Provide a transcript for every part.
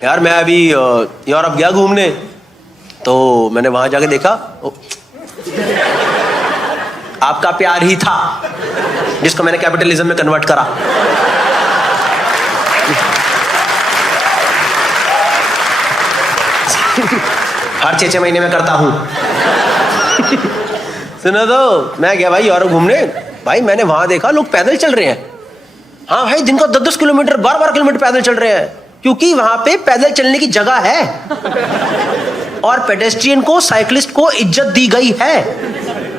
यार मैं अभी यूरोप गया घूमने, तो मैंने वहां जाके देखा आपका प्यार ही था जिसको मैंने कैपिटलिज्म में कन्वर्ट करा। हर 6-6 महीने में करता हूं। सुनो तो, मैं गया भाई यूरोप घूमने। भाई मैंने वहां देखा लोग पैदल चल रहे हैं। हाँ भाई, दिन का 10-10 किलोमीटर 12-12 किलोमीटर पैदल चल रहे हैं, क्योंकि वहां पे पैदल चलने की जगह है और पेडेस्ट्रियन को, साइकिलिस्ट को इज्जत दी गई है।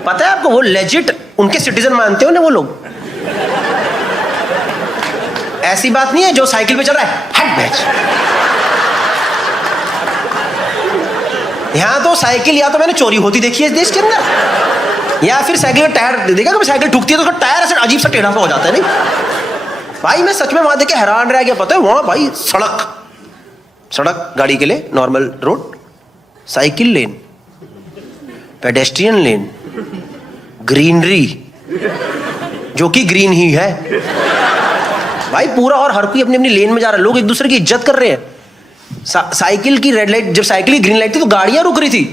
पता है आपको, वो लेजिट उनके सिटीजन मानते हो ना वो लोग। ऐसी बात नहीं है जो साइकिल पे चल रहा है हट बैच। यहां तो साइकिल या तो मैंने चोरी होती देखी है इस देश के अंदर, या फिर साइकिल का टायर देखा, कभी साइकिल ठुकती है तो उसका टायर ऐसे अजीब सा टेढ़ा सा हो जाता है। नहीं भाई, मैं सच में वहां देख के हैरान रह गया। पता है वहां भाई सड़क गाड़ी के लिए नॉर्मल रोड, साइकिल लेन, पेडेस्ट्रियन लेन, ग्रीनरी जो कि ग्रीन ही है भाई पूरा, और हर कोई अपनी अपनी लेन में जा रहा है। लोग एक दूसरे की इज्जत कर रहे हैं। साइकिल की रेड लाइट, जब साइकिल की ग्रीन लाइट थी तो गाड़ियां रुक रही थी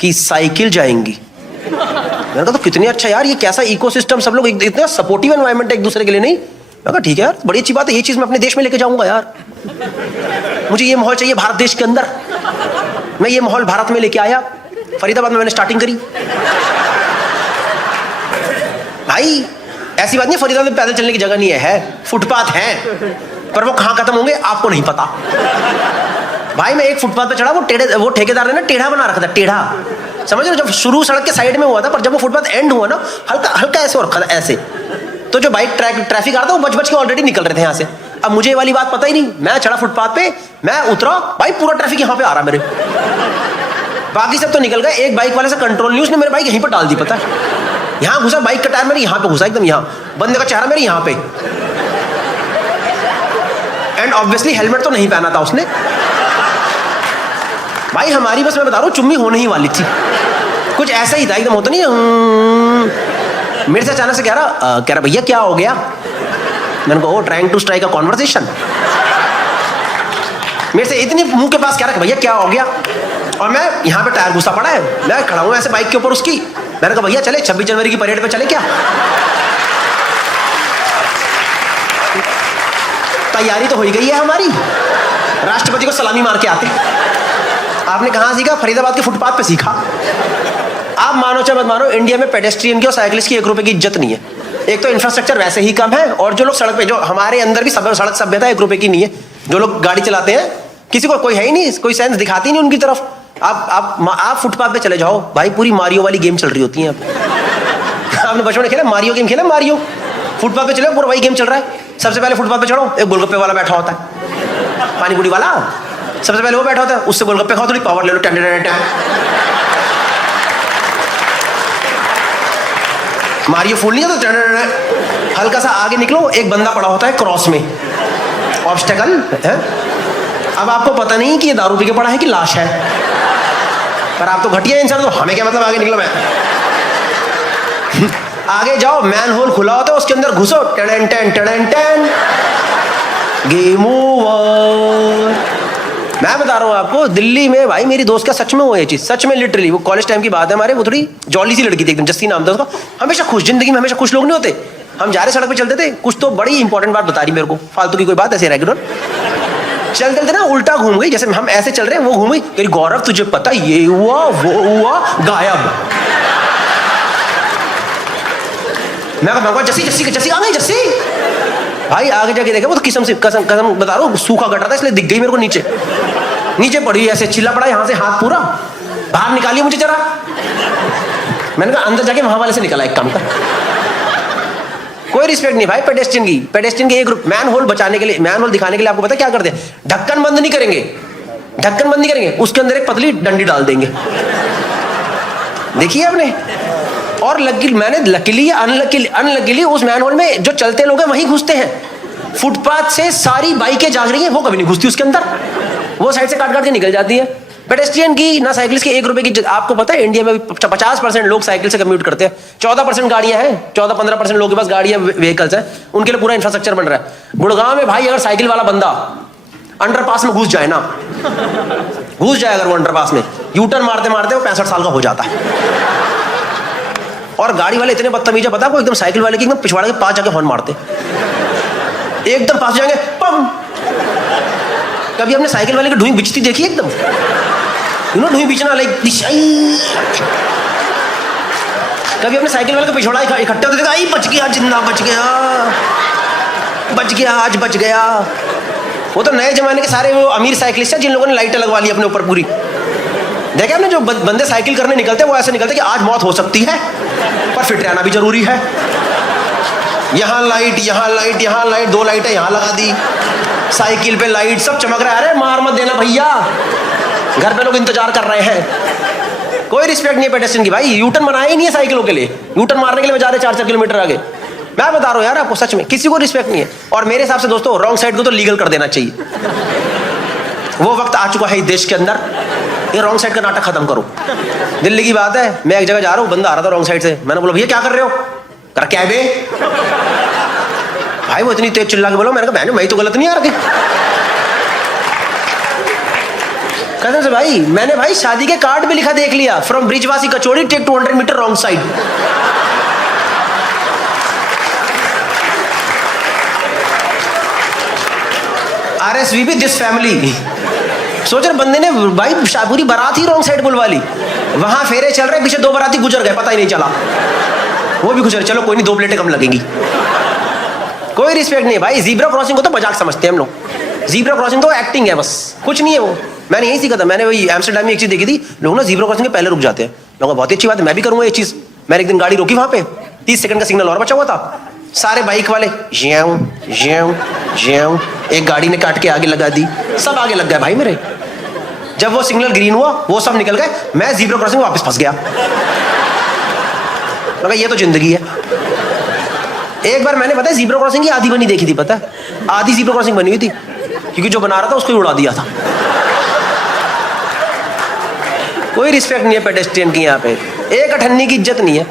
कि साइकिल जाएंगी। मैंने कहा तो कितनी अच्छा यार, ये कैसा इकोसिस्टम, सब लोग इतना सपोर्टिव एनवायरनमेंट है एक दूसरे के लिए। नहीं मैं ठीक है यार, बड़ी अच्छी बात है, ये चीज मैं अपने देश में लेके जाऊंगा यार। मुझे ये माहौल चाहिए भारत देश के अंदर। मैं ये माहौल भारत में लेके आया, फरीदाबाद में मैंने स्टार्टिंग करी। भाई ऐसी बात नहीं फरीदाबाद में पैदल चलने की जगह नहीं है, फुटपाथ है, पर वो कहां खत्म होंगे आपको नहीं पता। भाई मैं एक फुटपाथ पे चढ़ा, वो ठेकेदार ने ना टेढ़ा बना रखा था, टेढ़ा, समझ रहे हो। जब शुरू सड़क के साइड में हुआ था, पर जब वो फुटपाथ एंड हुआ ना, हल्का हल्का ऐसे और ऐसे, तो जो बाइक ट्रैफिक आ रहा था वो बच के ऑलरेडी निकल रहे थे यहाँ से। अब मुझे ये वाली बात पता ही नहीं, मैं चढ़ा फुटपाथ पे, मैं उतरा, भाई पूरा ट्रैफिक यहाँ पे आ रहा मेरे। बाकी सब तो निकल गए, एक बाइक वाले से कंट्रोल नहीं, उसने मेरे बाइक यहीं पर डाल दी। पता है यहाँ घुसा, बाइक का टायर मेरे यहाँ पे घुसा, एकदम यहाँ, बंदे का चेहरा मेरे यहाँ पे, एंड ऑब्वियसली हेलमेट तो नहीं पहना था उसने। भाई हमारी बस, मैं बता रहा हूँ, चुम्मी होने ही वाली थी, कुछ ऐसा ही था एकदम, होता नहीं। मेरे से अचानक से कह रहा भैया क्या हो गया। मैंने कहा trying to strike a conversation. मेरे से इतनी मुंह के पास कह रहा भैया क्या हो गया, और मैं यहाँ पे टायर घुसा पड़ा है, मैं खड़ा हूँ ऐसे बाइक के ऊपर उसकी। मैंने कहा भैया चले 26 जनवरी की परेड पे चले क्या। तैयारी तो हो ही गई है हमारी, राष्ट्रपति को सलामी मार के आते। आपने कहाँ सीखा? फरीदाबाद के फुटपाथ पे सीखा। आप मानो चाहे मत मानो, इंडिया में पेडेस्ट्रियन की और साइकिलिस्ट की 1 रुपए की इज्जत नहीं है। एक तो इंफ्रास्ट्रक्चर वैसे ही कम है, और जो लोग सड़क पे, जो हमारे अंदर भी सड़क सभ्यता 1 रुपए की नहीं है। जो लोग गाड़ी चलाते हैं, किसी को कोई है ही नहीं, कोई सेंस दिखाती नहीं उनकी तरफ। आप फुटपाथ पे चले जाओ भाई, पूरी मारियो वाली गेम चल रही होती है। आपने बचपन में खेला मारियो गेम, खेला मारियो, फुटपाथ पे चले पूरा वही गेम चल रहा है। सबसे पहले फुटपाथ पे चढ़ो, एक गोलगप्पे वाला बैठा होता है, पानी पूरी वाला, सबसे पहले वो बैठा होता है, उससे गोलगप्पे खाओ, थोड़ी पावर ले लो, मारियो फूल नहीं जाता, हल्का सा आगे निकलो, एक बंदा पड़ा होता है क्रॉस में, ऑब्स्टेकल है। अब आपको पता नहीं कि ये दारू पी के पड़ा है कि लाश है, पर आप तो घटिया इंसान, तो हमें क्या मतलब आगे निकलो। मैं आगे जाओ, मैन होल खुला होता है, उसके अंदर घुसो, ten ten ten ten, game over. मैं बता रहा हूँ आपको, दिल्ली में भाई मेरी दोस्त का सच में हुआ ये चीज, सच में लिटरली। वो कॉलेज टाइम की बात है हमारे, वो थोड़ी जॉली सी लड़की थी एकदम, जस्सी नाम था उसका। हमेशा खुश, जिंदगी में हमेशा खुश लोग नहीं होते। हम जा रहे सड़क पे चलते थे, कुछ तो बड़ी इंपॉर्टेंट बात बता रही मेरे को, फालतू की कोई बात, ऐसे रेगुलर चलते थे ना, उल्टा घूम गई, जैसे हम ऐसे चल रहे हैं वो घूम गई। तेरी गौरव तुझे पता ये हुआ वो हुआ, गायब। मैं कहूँगा जस्सी आ गई जस्सी। भाई आगे जाके देखा, वो तो कसम बता रहा हूँ, सूखा गटर था इसलिए दिख गई मेरे को। नीचे पड़ी, ऐसे चिल्ला पड़ा, यहाँ से हाथ पूरा बाहर निकालिए मुझे जरा। मैंने कहा अंदर जाके वहां वाले से निकाला, एक काम कर। कोई रिस्पेक्ट नहीं भाई पेडेस्ट्रियन के एक ग्रुप। मैन होल बचाने के लिए, मैन होल दिखाने के लिए आपको पता क्या करते हैं? ढक्कन बंद नहीं करेंगे, उसके अंदर एक पतली डंडी डाल देंगे, देखिए आपने। और मैंने लकीली या अनलकीली उस मैन होल में जो चलते लोग हैं वहीं घुसते हैं। फुटपाथ से सारी बाइकें जाग रही हैं, वो कभी नहीं घुसती उसके अंदर, वो साइड से काट के निकल जाती है। पेडेस्ट्रियन की ना साइकिलिस्ट की 1 रुपए की। आपको पता है इंडिया में 50% लोग साइकिल से कम्यूट करते हैं, 14% गाड़ियां हैं, 14-15% लोगों के पास गाड़ियां, व्हीकल्स हैं, उनके लिए पूरा इंफ्रास्ट्रक्चर बन रहा है। गुड़गांव में भाई अगर साइकिल वाला बंदा अंडरपास में घुस जाए ना, घुस जाए अगर वो अंडरपास में, यू टर्न मारते मारते वो 65 साल का हो जाता है। और गाड़ी वाले इतने बदतमीज है, पता है आपको, एकदम साइकिल वाले की एकदम पिछवाड़े के पास जाके हॉर्न मारते, एकदम पास जाएंगे पम। कभी आपने साइकिल वाले की ढूंढ बिचती देखी एकदम, ढूंढ बिचना लाइक दिशाई। कभी अपने साइकिल वाले का पिछवाड़ा इकट्ठा होते देखा, आई बच गया, जिंदा बच गया, बच गया, आज बच गया। वो तो नए जमाने के सारे वो अमीर साइकिलिस्ट हैं जिन लोगों ने लाइटें लगवा ली अपने ऊपर पूरी। देखे आपने, जो बंदे साइकिल करने निकलते हैं वो ऐसे निकलते हैं कि आज मौत हो सकती है पर फिट रहना भी जरूरी है। यहाँ लाइट, यहाँ लाइट, यहाँ लाइट, 2 लाइटें यहाँ लगा दी, साइकिल पे लाइट, सब चमक रहा है। अरे मार मत देना भैया, घर पे लोग इंतजार कर रहे हैं। कोई रिस्पेक्ट नहीं है पेडेस्ट्रियन की भाई। यूटर्न बनाया ही नहीं है साइकिलों के लिए, यूटर्न मारने के लिए जा रहे 4-4 किलोमीटर आगे। मैं बता रहा हूँ यार आपको, सच में किसी को रिस्पेक्ट नहीं है। और मेरे हिसाब से दोस्तों, रॉन्ग साइड को तो लीगल कर देना चाहिए। वो वक्त आ चुका है इस देश के अंदर, ये रॉन्ग साइड का नाटक खत्म करो। दिल्ली की बात है, मैं एक जगह जा रहा हूँ, बंदा आ रहा था रॉन्ग साइड से, मैंने बोला भैया क्या कर रहे हो? कर क्या है बे? भाई वो इतनी तेज चिल्ला के बोला, मैंने कहा बहन मैं तो गलत नहीं आ रखी कसम से भाई। मैंने भाई शादी के कार्ड में लिखा देख लिया, from Brijwasi kachori take 200 meter wrong side. RSVP this family. सोच रहे बंदे ने भाई पूरी बारात ही रॉन्ग साइड बुलवा ली। वहां फेरे चल रहे, पीछे 2 बाराती गुजर गए, पता ही नहीं चला। वो भी गुजर, चलो कोई नहीं, 2 प्लेटें कम लगेंगी। कोई रिस्पेक्ट नहीं है भाई। जीब्रा क्रॉसिंग को तो मजाक समझते हैं हम लोग। जीब्रा क्रॉसिंग तो एक्टिंग है बस, कुछ नहीं है वो। मैंने यही सीखा था, मैंने वही एम्स्टरडैम में एक चीज देखी थी, लोग ना जीब्रा क्रॉसिंग के पहले रुक जाते हैं। लोगों बहुत अच्छी बात है, मैं भी करूंगा ये चीज। मैंने एक दिन गाड़ी रोकी वहां पे, 30 सेकंड का सिग्नल और बचा हुआ था। सारे बाइक वाले ज्याऊ ज्याऊ ज्याऊ, एक गाड़ी ने काट के आगे लगा दी, सब आगे लग गए भाई मेरे। जब वो सिग्नल ग्रीन हुआ, वो सब निकल गए, मैं जीब्रा क्रॉसिंग में वापस फंस गया। लगा ये तो जिंदगी है। एक बार मैंने पता है जीब्रा क्रॉसिंग की आधी बनी देखी थी, पता है आधी जीब्रा क्रॉसिंग बनी हुई थी, क्योंकि जो बना रहा था उसको ही उड़ा दिया था। कोई रिस्पेक्ट नहीं है पेडेस्ट्रियन की यहाँ पे, एक अठन्नी की इज्जत नहीं है।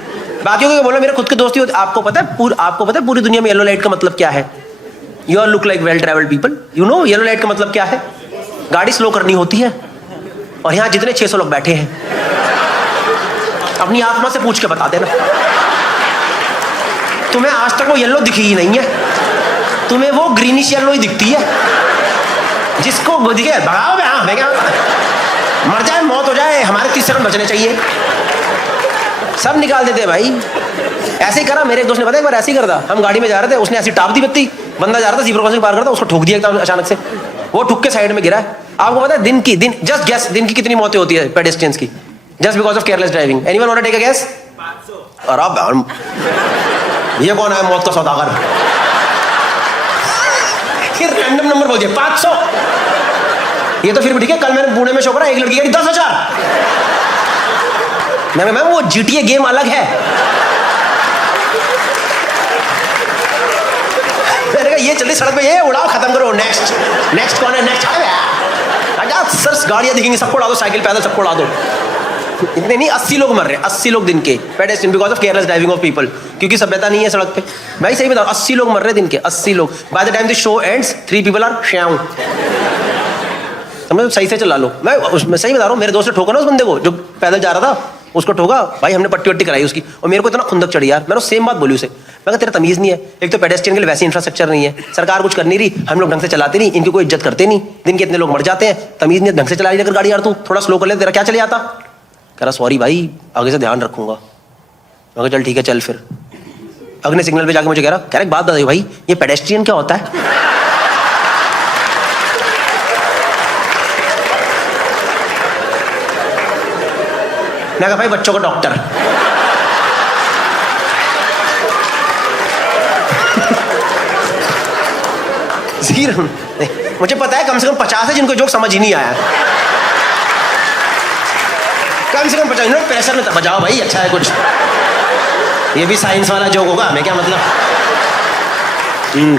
बाकियों को बोला मेरे खुद के दोस्ती होते। आपको पता है पूरी दुनिया में येलो लाइट का मतलब क्या है? You are look like well travelled people, you know yellow light का मतलब क्या है? गाड़ी स्लो करनी होती है। और यहाँ जितने 600 लोग बैठे हैं, अपनी आत्मा से पूछ के बता देना, तुम्हें आज तक वो येलो दिखी ही नहीं है, तुम्हें वो ग्रीनिश येलो ही दिखती है। जिसको दिखे भगाओ, मैं क्या मर जाए मौत हो जाए, हमारे 30 सेकंड बचने चाहिए। सब निकाल देते भाई। ऐसे ही करा मेरे एक दोस्त ने, पता है एक बार ऐसे ही करता, हम गाड़ी में जा रहे थे, उसने ऐसी टाप दी बत्ती, बंदा जा रहा था जीब्रा क्रॉसिंग पार करता, उसको ठोक दिया एकदम अचानक से, वो ठुक के साइड में गिरा। आपको पता है जस्ट गैस दिन की कितनी मौतें होती है पेडेस्ट्रियंस की, just because of careless driving? Anyone want to take a guess? 500। और ये कौन है मौत का सौदागर? फिर रैंडम नंबर बोल दिया 500। ये तो फिर भी ठीक है। कल मैंने पुणे में शो करा, एक लड़की गाड़ी 10,000। मैम वो GTA गेम अलग है। मैंने कहा ये चलती सड़क पे ये उड़ाओ, खत्म करो, नेक्स्ट कौन है? नेक्स्ट सर गाड़ियां दिखेंगी, सबको उड़ा दो, साइकिल पैदल सबको उड़ा दो। इतने नहीं, 80 लोग मर रहे हैं, 80 लोग दिन के pedestrian because of careless driving of people, क्योंकि सभ्यता नहीं है सड़क पे। मैं सही बता रहा हूं, 80 लोग मर रहे हैं दिन के, 80 लोग। By the time the show ends 3 people are श्याम। समझो, सही से चला लो। मैं सही बता रहा हूँ, मेरे दोस्त ने ठोका ना उस बंदे को जो पैदल जा रहा था, उसको ठोका भाई, हमने पट्टी वट्टी कराई उसकी, और मेरे को इतना खुंदक चढ़ी यार। मैंने सेम बात बोली उसे, मैं कहा तेरा तमीज नहीं है, एक तो पेडेस्ट्रियन के लिए वैसी इंफ्रास्ट्रक्चर नहीं है, सरकार कुछ कर नहीं रही, हम लोग ढंग से चलाते नहीं, इनकी कोई इज्जत करते नहीं, दिन के इतने लोग मर जाते हैं, तमीज नहीं, ढंग से चला अगर गाड़ी यार, तू थोड़ा स्लो कर ले, तेरा क्या चले जाता? कह रहा सॉरी भाई, आगे से ध्यान रखूंगा। मैं कहा चल ठीक है चल। फिर अगले सिग्नल पे जाके मुझे कह रहा एक बात बताइए भाई, ये पेडेस्ट्रियन क्या होता है? मैं कहा भाई बच्चों का डॉक्टर। मुझे पता है कम से कम 50 है जिनको जोक समझ ही नहीं आया। कम से कम 50 प्रेशर में बजाओ भाई, अच्छा है कुछ। ये भी साइंस वाला जोक होगा, हमें क्या मतलब,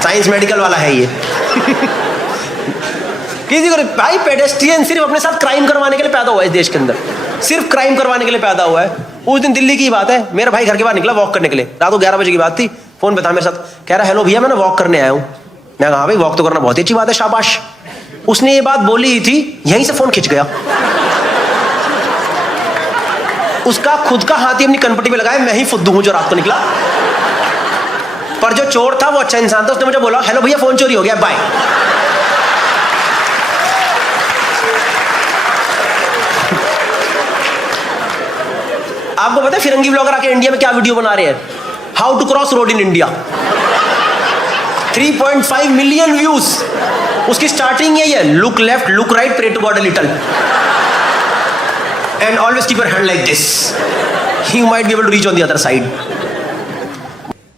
साइंस मेडिकल वाला है ये। किसी को भाई पेडेस्ट्रियन सिर्फ अपने साथ क्राइम करवाने के लिए पैदा हुआ है इस देश के अंदर, सिर्फ क्राइम करवाने के लिए पैदा हुआ है। उस दिन दिल्ली की बात है, मेरा भाई घर के बाहर निकला वॉक करने के लिए, रात को 11 बजे की बात थी, फोन पे था मेरे साथ, कह रहा हेलो भैया मैं वॉक करने आया हूँ। मैं कहा भाई वॉक तो करना बहुत ही अच्छी बात है, शाबाश। उसने ये बात बोली ही थी, यहीं से फोन खिंच गया। उसका खुद का हाथ ही अपनी कनपट्टी पे लगाया, मैं ही फुद्दू हूं जो रात को निकला। पर जो चोर था वो अच्छा इंसान था, उसने मुझे बोला हेलो भैया फोन चोरी हो गया, बाय। आपको पता है फिरंगी ब्लॉगर आके इंडिया में क्या वीडियो बना रहे हैं? How to cross road in India. 3.5 million views. उसकी स्टार्टिंग यही है, look left look right pray to God a little and always keep your hand like this, he might be able to reach on the other side.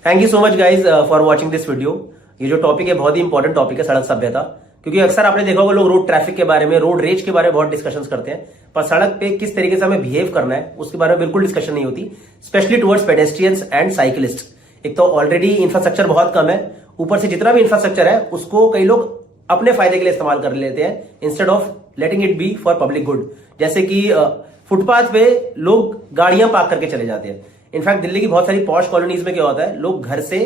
Thank you so much guys for watching this video. ये जो topic है बहुत ही important topic है, सड़क सभ्यता। क्योंकि अक्सर आपने देखा होगा लोग रोड ट्रैफिक के बारे में, रोड रेज के बारे में बहुत डिस्कशंस करते हैं, पर सड़क पे किस तरीके से हमें बिहेव करना है उसके बारे में बिल्कुल डिस्कशन नहीं होती, specially towards pedestrians and cyclist. एक तो ऑलरेडी इंफ्रास्ट्रक्चर बहुत कम है, ऊपर से जितना भी इंफ्रास्ट्रक्चर है उसको कई लोग अपने फायदे के लिए इस्तेमाल कर लेते हैं instead of letting it be for public good. जैसे कि फुटपाथ पे लोग गाड़ियां पार्क करके चले जाते हैं। इनफैक्ट दिल्ली की बहुत सारी पॉश कॉलोनीज में क्या होता है, लोग घर से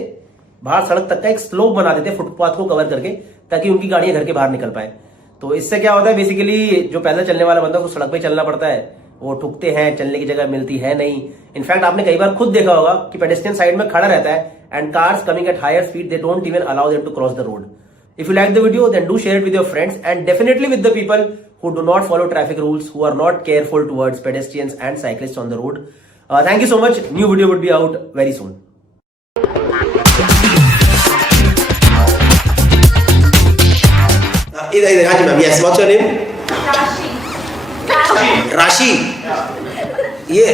बाहर सड़क तक का एक स्लोप बना देते हैं फुटपाथ को कवर करके, ताकि उनकी गाड़ियां घर के बाहर निकल पाए। तो इससे क्या होता है, बेसिकली जो पैदल चलने वाला बंदा उसको सड़क पे चलना पड़ता है, वो ठुकते हैं, चलने की जगह मिलती है नहीं। इनफैक्ट आपने कई बार खुद देखा होगा कि पेडेस्ट्रियन साइड में खड़ा रहता है and cars coming at higher speed they don't even allow them to cross the road. If you like the video, then do share it with your friends and definitely with the people who do not follow traffic rules, who are not careful towards pedestrians and cyclists on the road. Thank you so much. New video would be out very soon. इधर हाँ जी ma'am, yes, what's your name? राशि। ये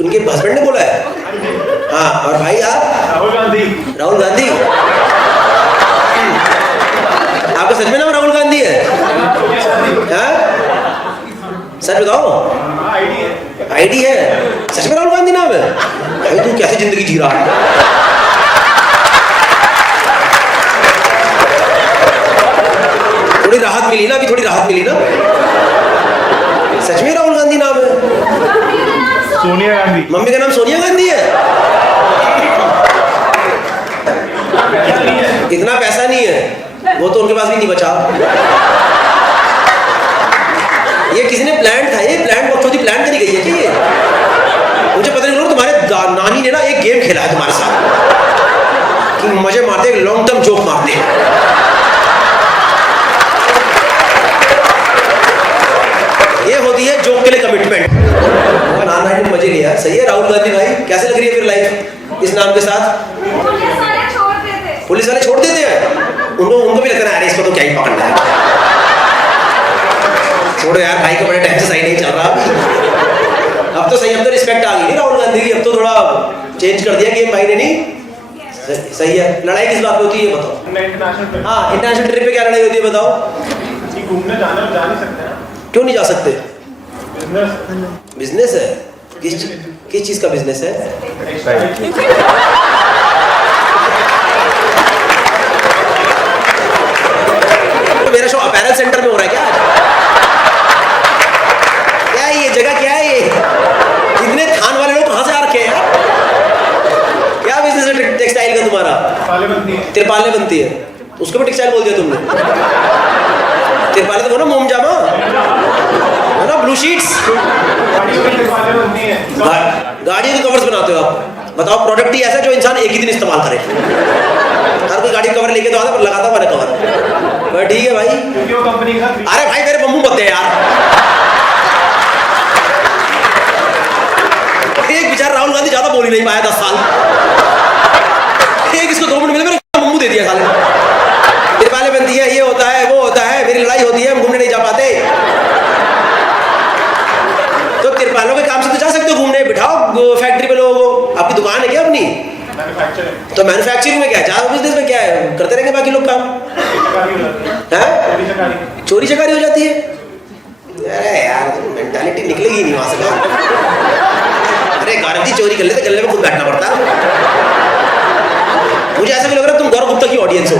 उनके husband ने बोला है? हाँ, और भाई आप? राहुल गांधी। राहुल गांधी। आपका सच में नाम राहुल गांधी है? सच बताओ। आईडी है? सच में राहुल गांधी नाम है? भाई तू कैसे जिंदगी जी रहा है? थोड़ी राहत मिली ना, अभी थोड़ी राहत मिली ना। सच में राहुल गांधी नाम है? सोनिया गांधी। मम्मी का नाम सोनिया गांधी है? इतना पैसा नहीं है, वो तो उनके पास भी नहीं बचा। ये किसी ने प्लान था, ये प्लान बकचोदी प्लान करी गई है कि ये मुझे पता नहीं। तुम्हारे नानी ने ना एक गेम खेला है तुम्हारे साथ कि मजे मारते, एक लॉन्ग टर्म जोक मारते हैं। ये होती है जोक के लिए कमिटमेंट। नाना ने मजे लिया, सही है। राहुल गांधी भाई कैसे लग रही है फिर लाइफ इस नाम के साथ? पुलिस वाले छोड़ देते हैं उनको भी लगता है अरे इसको तो क्या ही पकड़ना है, छोड़ो यार, भाई का बड़ा टाइम से सही नहीं चल रहा। अब तो सही, अब तो रिस्पेक्ट आ गई राहुल गांधी की, अब तो थोड़ा चेंज कर दिया गेम भाई ने। नहीं सही है। लड़ाई किस बात पे होती है ये बताओ? हाँ, इंटरनेशनल ट्रिप पे क्या लड़ाई होती है बताओ? घूमने जा नहीं सकते हैं। क्यों नहीं जा सकते? बिजनेस है। किस चीज का बिजनेस है? मेरा शो अपैरल सेंटर में हो रहा है क्या? क्या है ये जगह, क्या है ये? इतने थान वाले लोग कहां से आ रखे हैं यार? क्या बिजनेस है टेक्सटाइल का तुम्हारा? तिरपाले बनती है, उसको भी टेक्सटाइल बोल दिया तुमने। तिरपाले तो बोलो, मोम जामा है ना, ब्लू शीट्स। गाड़ियों के कवर्स बनाते हो आप? बताओ, प्रोडक्ट ही ऐसा जो इंसान एक ही दिन इस्तेमाल करे। हर कोई गाड़ी कवर लेके तो आता, पर लगाता हुआ कवर। ठीक है भाई। अरे भाई मेरे बम्बू मत है यार। एक बेचारा राहुल गांधी ज्यादा बोल ही नहीं पाया 10 साल। एक इसको 2 मिनट मिले, मेरे बम्बू दे दिया साले। तिरपाले बनती है, ये होता है, वो होता है, मेरी लड़ाई होती है, हम घूमने नहीं जा पाते। तो तिरपालों के काम से तो जा सकते हो घूमने, बिठाओ फैक्ट्री पे लोगों को। आपकी दुकान है क्या अपनी? तो मैन्युफैक्चरिंग में क्या है, ज्यादा बिजनेस में क्या है, करते रहेंगे बाकी लोग काम। चोरी चकारी हो जाती है। अरे यार मेंटालिटी निकलेगी नहीं वहां से। अरे गारंटी चोरी कर लेते, गले में खुद बैठना पड़ता। मुझे ऐसा भी लग रहा है तुम गौरव गुप्ता की ऑडियंस हो।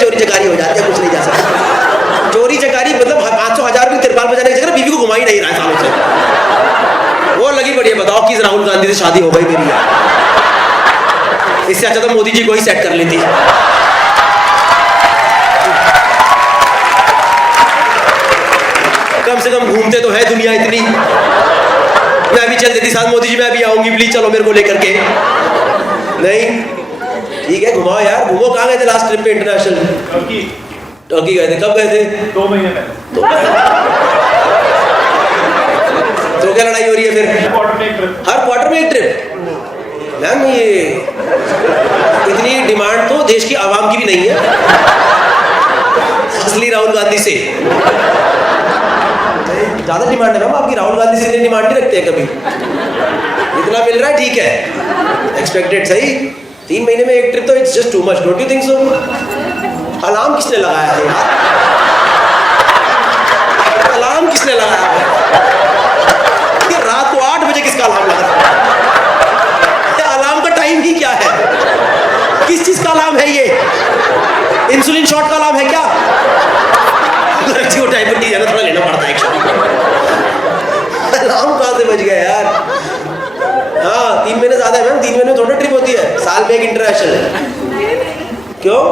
चोरी चकारी हो जाती है, कुछ नहीं जा सकता। चोरी चकारी मतलब 500,000 की तिरपाल बजाने की जगह बीवी को घुमा ही नहीं रहा है सालों से। वो लगी बढ़िया, बताओ कि राहुल गांधी से शादी हो गई मेरी यार, इससे अच्छा तो मोदी जी को ही सेट कर लेती। कम से कम घूमते तो है दुनिया इतनी, मैं भी चल देती साथ मोदी जी, मैं भी आऊंगी प्लीज चलो मेरे को लेकर के। नहीं ठीक है घुमाओ यार, घूमो। कहाँ गए थे लास्ट ट्रिप पे इंटरनेशनल? टर्की गए थे। कब गए थे? 2 महीने पहले। तो क्या लड़ाई हो रही है फिर? हर क्वार्टर में एक ट्रिप? मैम ये इतनी डिमांड तो देश की आवाम की भी नहीं है, असली राहुल गांधी से ज्यादा डिमांड है मैम आपकी। राहुल गांधी से इतनी डिमांड नहीं रखते हैं कभी, इतना मिल रहा है ठीक है, एक्सपेक्टेड सही। 3 महीने में एक ट्रिप तो it's just too much, don't you think so? Alarm किसने लगाया है यार? अलार्म किसने लगाया है? रात को 8 बजे किसका अलार्म लगा? अलार्म का टाइम ही क्या है? किस चीज का अलार्म है ये? इंसुलिन शॉट का अलार्म है क्या? डायबिटीज है ना, थोड़ा लेना पड़ता है। अलार्म कहाँ से बज गया यार? हाँ 3 महीने ज्यादा है मैम, 3 महीने में थोड़ा ट्रिप होती है, साल में एक इंटरनेशनल है। क्यों?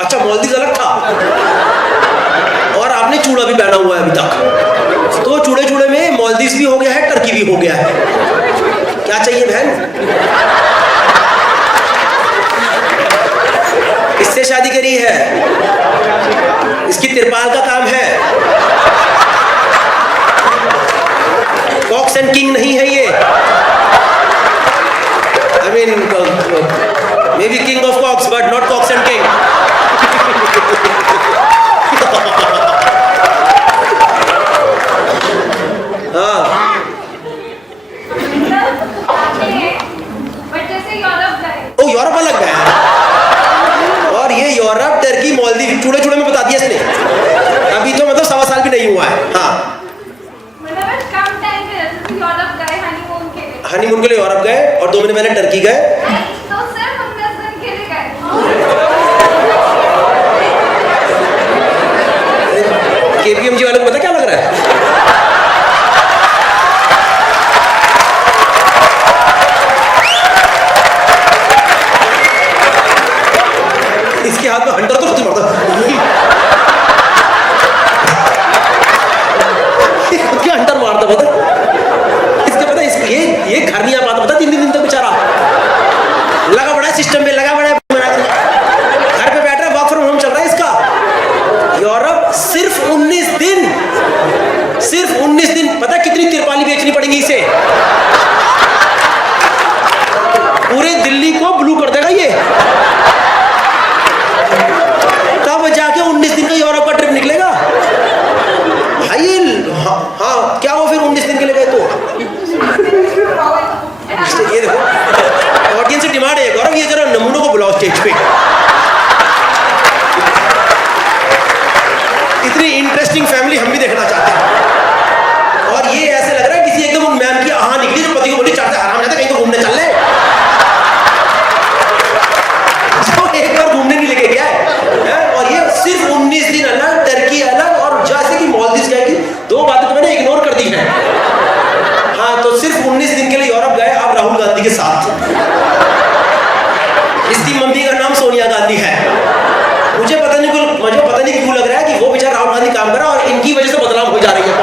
अच्छा मालदीव अलग था, और आपने चूड़ा भी पहना हुआ है अभी तक, तो चूड़े चूड़े में मालदीव भी हो गया है, टर्की भी हो गया है। क्या चाहिए बहन? इससे शादी करी है, इसकी तिरपाल का काम है, कॉक्स एंड किंग नहीं है ये। I mean may be king of Cox but not Cox and King. हाँ ओ यूरोप अलग गया, और ये यूरोप टर्की मालदीव चूड़े चूड़े में बता दिया इसने, अभी तो मतलब 1.25 साल भी नहीं हुआ है। हाँ हनीमून के लिए यूरोप गए, और 2 महीने पहले टर्की गए। तो सिर्फ हम 10 दिन के लिए गए। KPMG वालों को पता क्या लग रहा है? इसके हाथ में हंटर तो नहीं मरता, खुद के हंटर मारता पता। इसके पता ये घर नहीं आ पाता पता, 3 दिन तक बेचारा लगा बड़ा है सिस्टम में, लगा बड़ा है, घर पे बैठ रहा है, वर्क फ्रॉम होम चल रहा है इसका। यूरोप सिर्फ 19 दिन, सिर्फ 19 दिन, पता कितनी तिरपाली बेचनी पड़ेगी इसे? पूरे दिल्ली को ब्लू कर देगा ये, तब जाके 19 दिन का यूरोप का ट्रिप निकलेगा भाई। हाँ क्या हो फिर 19 दिन के लिए गए तो? ये देखो ऑडियंस से डिमांड है गौरव, ये जरा नमूनों को बुलाओ स्टेज पे। इतनी इंटरेस्टिंग फैमिली हम भी देखना चाहते हैं, और ये ऐसे लग रहा है किसी एकदम मैम की आहा निकली जो पति को बोली चाचा आराम जाते कहीं तो घूमने चल ले, तो एक बार घूमने नहीं लेके गया है। और ये सिर्फ 19 दिन अलग, टर्की अलग, और जैसे कि मालदीव गए की 2 बातें तो मैंने इग्नोर कर दी है। हाँ तो सिर्फ 19 दिन के लिए यूरोप गए आप राहुल गांधी के साथ। इसकी मम्मी का नाम सोनिया गांधी है। मुझे पता नहीं क्यों लग रहा है कि वो बेचारा राहुल गांधी काम कर रहा है और इनकी वजह से बदनाम हो जा रही है।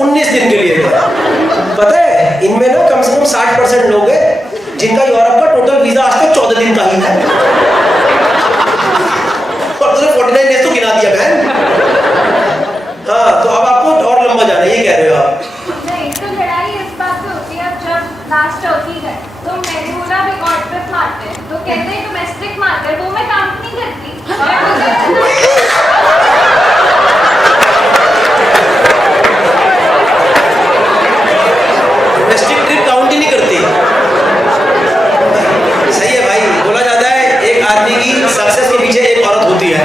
19 दिन के लिए था। पता है इनमें ना कम से कम 60% लोग हैं जिनका यूरोप का टोटल वीजा आज तक 14 दिन का ही है। और तुमने 49 डेज तो गिना दिया बहन। हाँ तो अब आपको और लंबा जाना है, ये कह रहे हो आप? नहीं तो लड़ाई इस बात पे होती है, अब जब लास्ट होती है तो मैंने बोला भी कॉर्पोरेट मारते हैं, तो कहते हैं डोमेस्टिक मारते हैं, वो मैं काम नहीं करती। डोमेस्टिक ट्रिप काउंट ही नहीं करती। सही है भाई, बोला जाता है एक आदमी की सक्सेस के पीछे एक औरत होती है।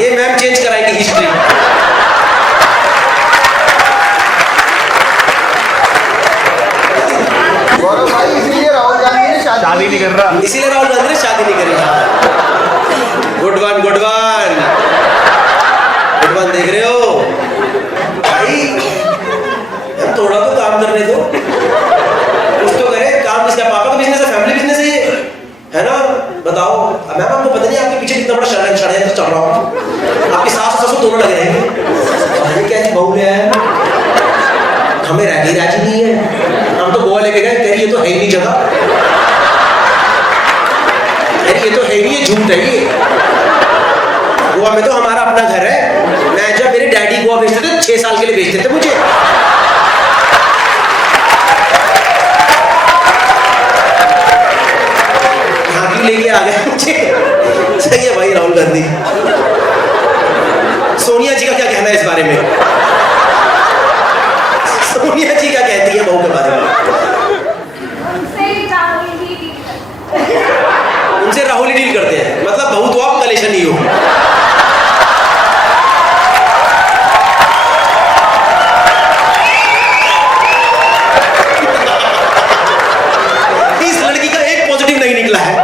ये मैम चेंज कराएंगे हिस्ट्री। गौरव भाई इसीलिए राहुल गांधी ने शादी नहीं कर रहा। इसीलिए राहुल गांधी ने शादी नहीं करी। Good one good one good one, देख रहे हो भाई? हम थोड़ा तो काम करने दो, कुछ तो करे। काम किसका? पापा का बिजनेस है, फैमिली बिजनेस है ये, है ना? बताओ मैम, आपको पता नहीं आपके पीछे कितना बड़ा षड्यंत्र चल रहा हो? आपकी सास और ससुर दोनों लगे रहेंगे। अरे क्या बहू ले आया, हमें राजी राजी नहीं है। हम तो गोवा लेके गए, कह रही ये तो है ही नहीं जगह, ये तो है ही नहीं, ये झूठ है ये। गोवा में तो हमारा अपना घर है। मैं जब मेरे डैडी गोवा भेजते थे 6 साल के लिए भेजते थे मुझे। यहाँ भी लेके आ गए मुझे। सही है भाई राहुल गांधी। सोनिया जी का क्या कहना है इस बारे में? सोनिया जी क्या कहती है बहू के बारे में? उनसे राहुल ही डील करते हैं, मतलब बहू तो आप कलेशन ही हो। इस लड़की का एक पॉजिटिव नहीं निकला है।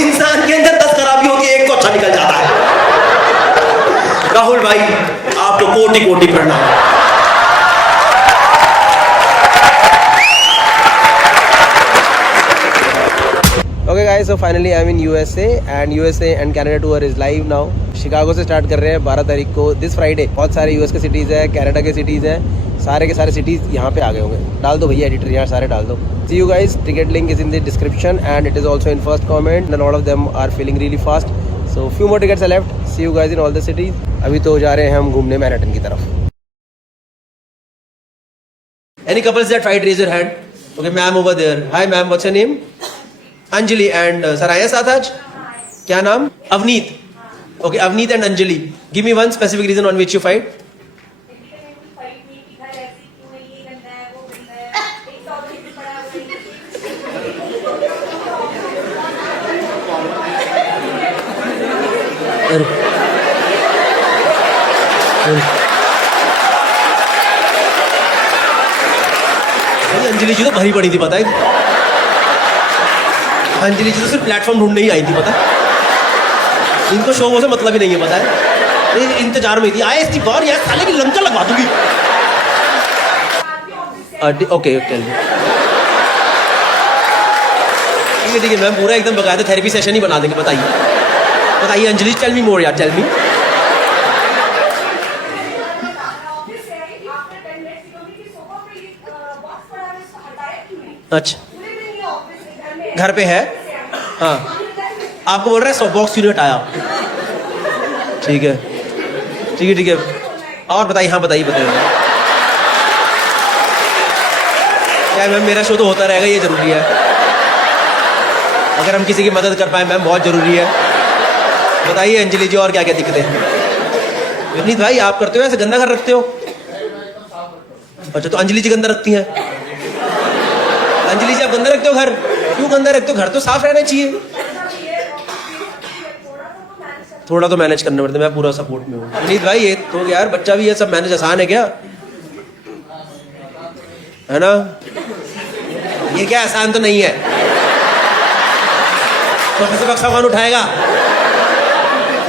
इंसान के अंदर 10 खराबी होती है, एक को अच्छा निकल जाता है। राहुल भाई आपको कोटि कोटि प्रणाम। Okay guys, so finally I'm in USA and Canada tour is live now. Chicago से स्टार्ट कर रहे हैं 12 तारीख को, दिस फ्राइडे। बहुत सारे यूएस के सिटीज़ हैं, कनाडा के सिटीज़ हैं, सारे के सारे सिटीज़ यहाँ पे आ गए होंगे। डाल दो भैया एडिटर, यहाँ सारे डाल दो। See you guys, ticket link is in the description and it is also in first comment and all of them are filling really fast. So few more tickets are left. See you guys in all the cities. अभी तो जा रहे हैं हम घूमने Manhattan की तरफ। Any couples that tried, raise your hand. Okay, ma'am over there. Hi ma'am, what's your name? Anjali and Saraya साथ आज? क्या नाम? Avneet. Okay, Avneet and Anjali, give me one specific reason on which you fight. Anjali ji तो भरी पड़ी थी, पता है? अंजलि जी तो सिर्फ प्लेटफॉर्म ढूंढने ही आई थी, पता है? इनको शो वो से मतलब ही नहीं है, पता है? ये इंतजार में थी, आए इसकी बार यार, साले की लंका लगवा दूंगी। ओके ओके ठीक है मैम, पूरा एकदम बकायदा थेरेपी सेशन ही बना देंगे। बताइए बताइए अंजलि, टेल मी मोर यार, टेल मी। अच्छा, घर पे है? हाँ, आपको बोल रहा है बॉक्स क्यों नहीं हटाया? ठीक है ठीक है ठीक है, और बताइए। हाँ बताइए बताइए। क्या मैम, मेरा शो तो होता रहेगा, ये जरूरी है। अगर हम किसी की मदद कर पाए मैम, बहुत जरूरी है। बताइए अंजलि जी, और क्या क्या दिक्कतें हैं? विनीत भाई, आप करते हो ऐसे गंदा घर रखते हो? अच्छा, तो अंजलि जी गंदा रखती हैं? अंजलि जी आप गंदा रखते हो घर? क्यों गंदा रखते हो? घर तो साफ रहना चाहिए। थोड़ा तो मैनेज करना पड़ता है, मैं पूरा सपोर्ट में हूँ। विनीत भाई, ये तो यार बच्चा भी है, सब मैनेज आसान है क्या? है ना? ये क्या आसान तो नहीं है। प्रोफेसर बक्सा कौन उठाएगा?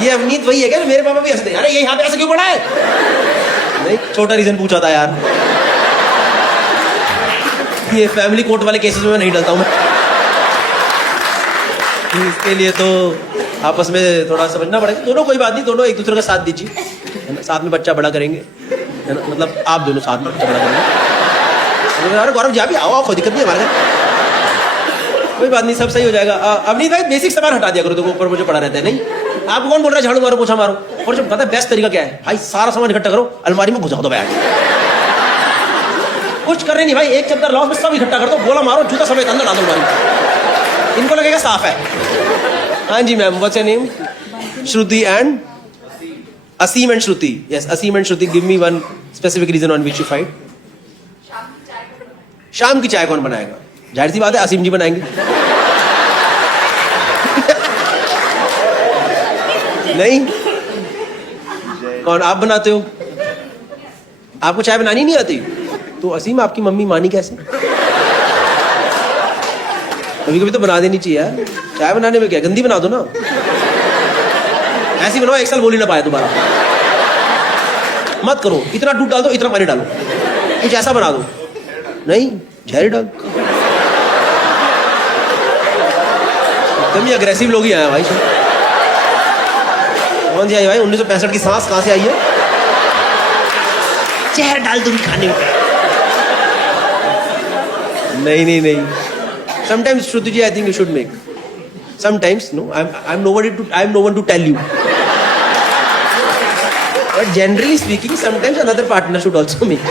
ये अवनीत वही है क्या? मेरे पापा भी हंसते हैं, अरे ये यहाँ पे ऐसे क्यों पड़ा है? नहीं, छोटा रीजन पूछा था यार। ये फैमिली कोर्ट वाले केसेस में नहीं डलता हूँ मैं, इसके लिए तो आपस में थोड़ा समझना पड़ेगा। दोनों कोई बात नहीं, दोनों एक दूसरे का साथ दीजिए। है ना, साथ में बच्चा बड़ा करेंगे, है ना, मतलब आप दोनों साथ में बच्चा बड़ा करेंगे। अरे गौरव जी आप भी आओ, कोई दिक्कत नहीं है हमारे घर, कोई बात नहीं, सब सही हो जाएगा। अब नहीं भाई बेसिक सामान हटा दिया करो, तो ऊपर मुझे पड़ा रहता है। नहीं आपको कौन बोल रहा है झाड़ू मारो पोछा मारो? और जो पता है बेस्ट तरीका क्या है भाई, सारा सामान इकट्ठा करो, अलमारी में घुसा दो बैग। कुछ करने नहीं भाई, एक चद्दर लाओ, में सब इकट्ठा कर दो, गोला मारो, जूता समेत अंदर डालो अलमारी में, इनको लगेगा साफ है। हाँ जी ma'am, what's your name? Shruti and Aseem and Shruti. Yes, Aseem and Shruti, give me one specific reason on which you fight. शाम की चाय कौन बनाएगा? जाहिर सी बात है असीम जी बनाएंगे। नहीं, कौन? आप बनाते हो? आपको चाय बनानी नहीं आती? तो असीम आपकी मम्मी मानी कैसे? कभी कभी तो बना देनी चाहिए यार। चाय बनाने में क्या, गंदी बना दो ना, ऐसी बनाओ एक साल बोल ही ना पाए दोबारा। मत करो, इतना दूध डाल दो, इतना पानी डालो, कुछ ऐसा बना दो। नहीं, झेरी डाल। एकदम ही अग्रेसिव लोग ही आए भाई। कौन सी आई भाई 1965 की सांस कहां से आई है? चेहरा डाल दूंगी खाने में। नहीं नहीं नहीं, sometimes Shruti ji I think you should make, sometimes no, I am no one to tell you, but generally speaking sometimes another partner should also make.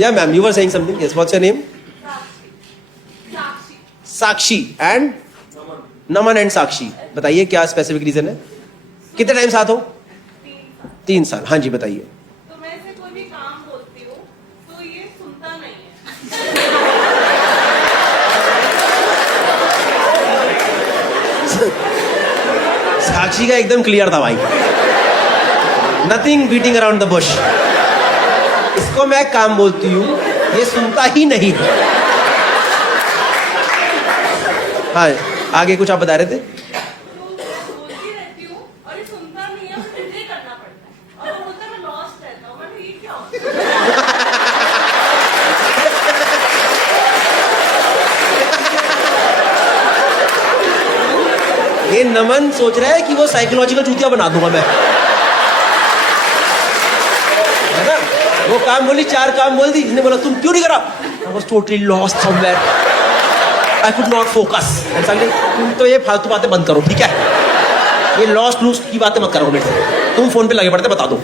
Yeah ma'am, you were saying something. Yes, what's your name? Sakshi and Naman and Sakshi, बताइए क्या specific reason है? कितने time साथ हो? 3 साल। हाँ जी बताइए। तो मैं इसे कोई भी काम बोलती हूँ तो ये सुनता नहीं है। साक्षी का एकदम क्लियर था भाई, nothing beating around the Bush. इसको मैं काम बोलती हूँ, ये सुनता ही नहीं। हाँ, आगे कुछ आप बता रहे थे? तो बोलती रहती हूँ और ये सुनता नहीं है, मुझे करना पड़ता है और वो बोलता है मैं लॉस्ट रहता हूँ। मैंने ये क्या होता है? ये नमन सोच रहा है कि वो साइकोलॉजिकल चूतिया बना दूंगा मैं, है ना? वो काम बोली, 4 काम बोल दी, इसने बोला तुम क्यों नहीं करा? I was totally lost somewhere. I could not focus. तुम तो ये फालतू बातें बंद करो, ठीक है? ये लॉस्ट लूज की बातें मत करो मेरे से, तुम फोन पे लगे पड़ते, बता दो।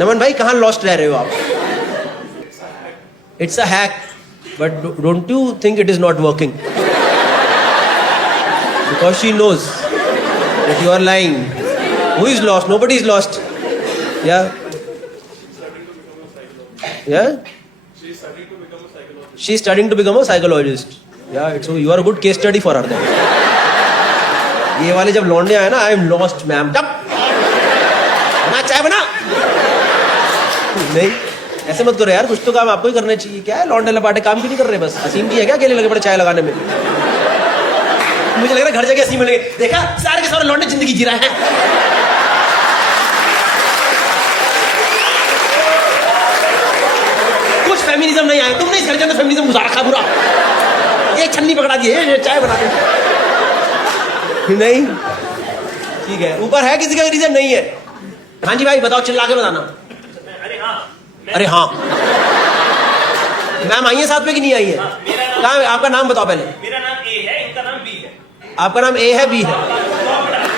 नमन भाई कहाँ लॉस्ट रह रहे हो आप? It's a hack, but don't you think it is not working? Because she knows that you are lying. Who is lost? Nobody is lost. Yeah. Yeah. She is studying to become a psychologist. Yeah. So you are a good case study for her then. ये वाले जब लौंडे आए ना, I am lost ma'am, तब बना चाय बना। नहीं ऐसे मत करो यार, कुछ तो काम आपको ही करना चाहिए। क्या है लौंडे लपाटे काम क्यों नहीं कर रहे? बस असीम जी है क्या अकेले लगे पड़े चाय लगाने में? मुझे लग रहा है घर जाके असीम मिलेंगे, देखा सारे के सारे लौंडे जिंदगी जी रहे हैं। कुछ फेमिनिज्म नहीं आया, तुमने इस घर के अंदर फेमिनिज्म घुसा रखा पूरा। एक छन्नी पकड़ा दी है, चाय बना दे। नहीं ठीक है, ऊपर है किसी का रीजन नहीं है? हाँ जी भाई बताओ, चिल्ला के बताना। अरे हाँ मैम आई है साथ में कि नहीं आई है? कहाँ आपका नाम बताओ पहले। मेरा नाम ए है, इनका नाम बी है। आपका नाम ए है, बी है?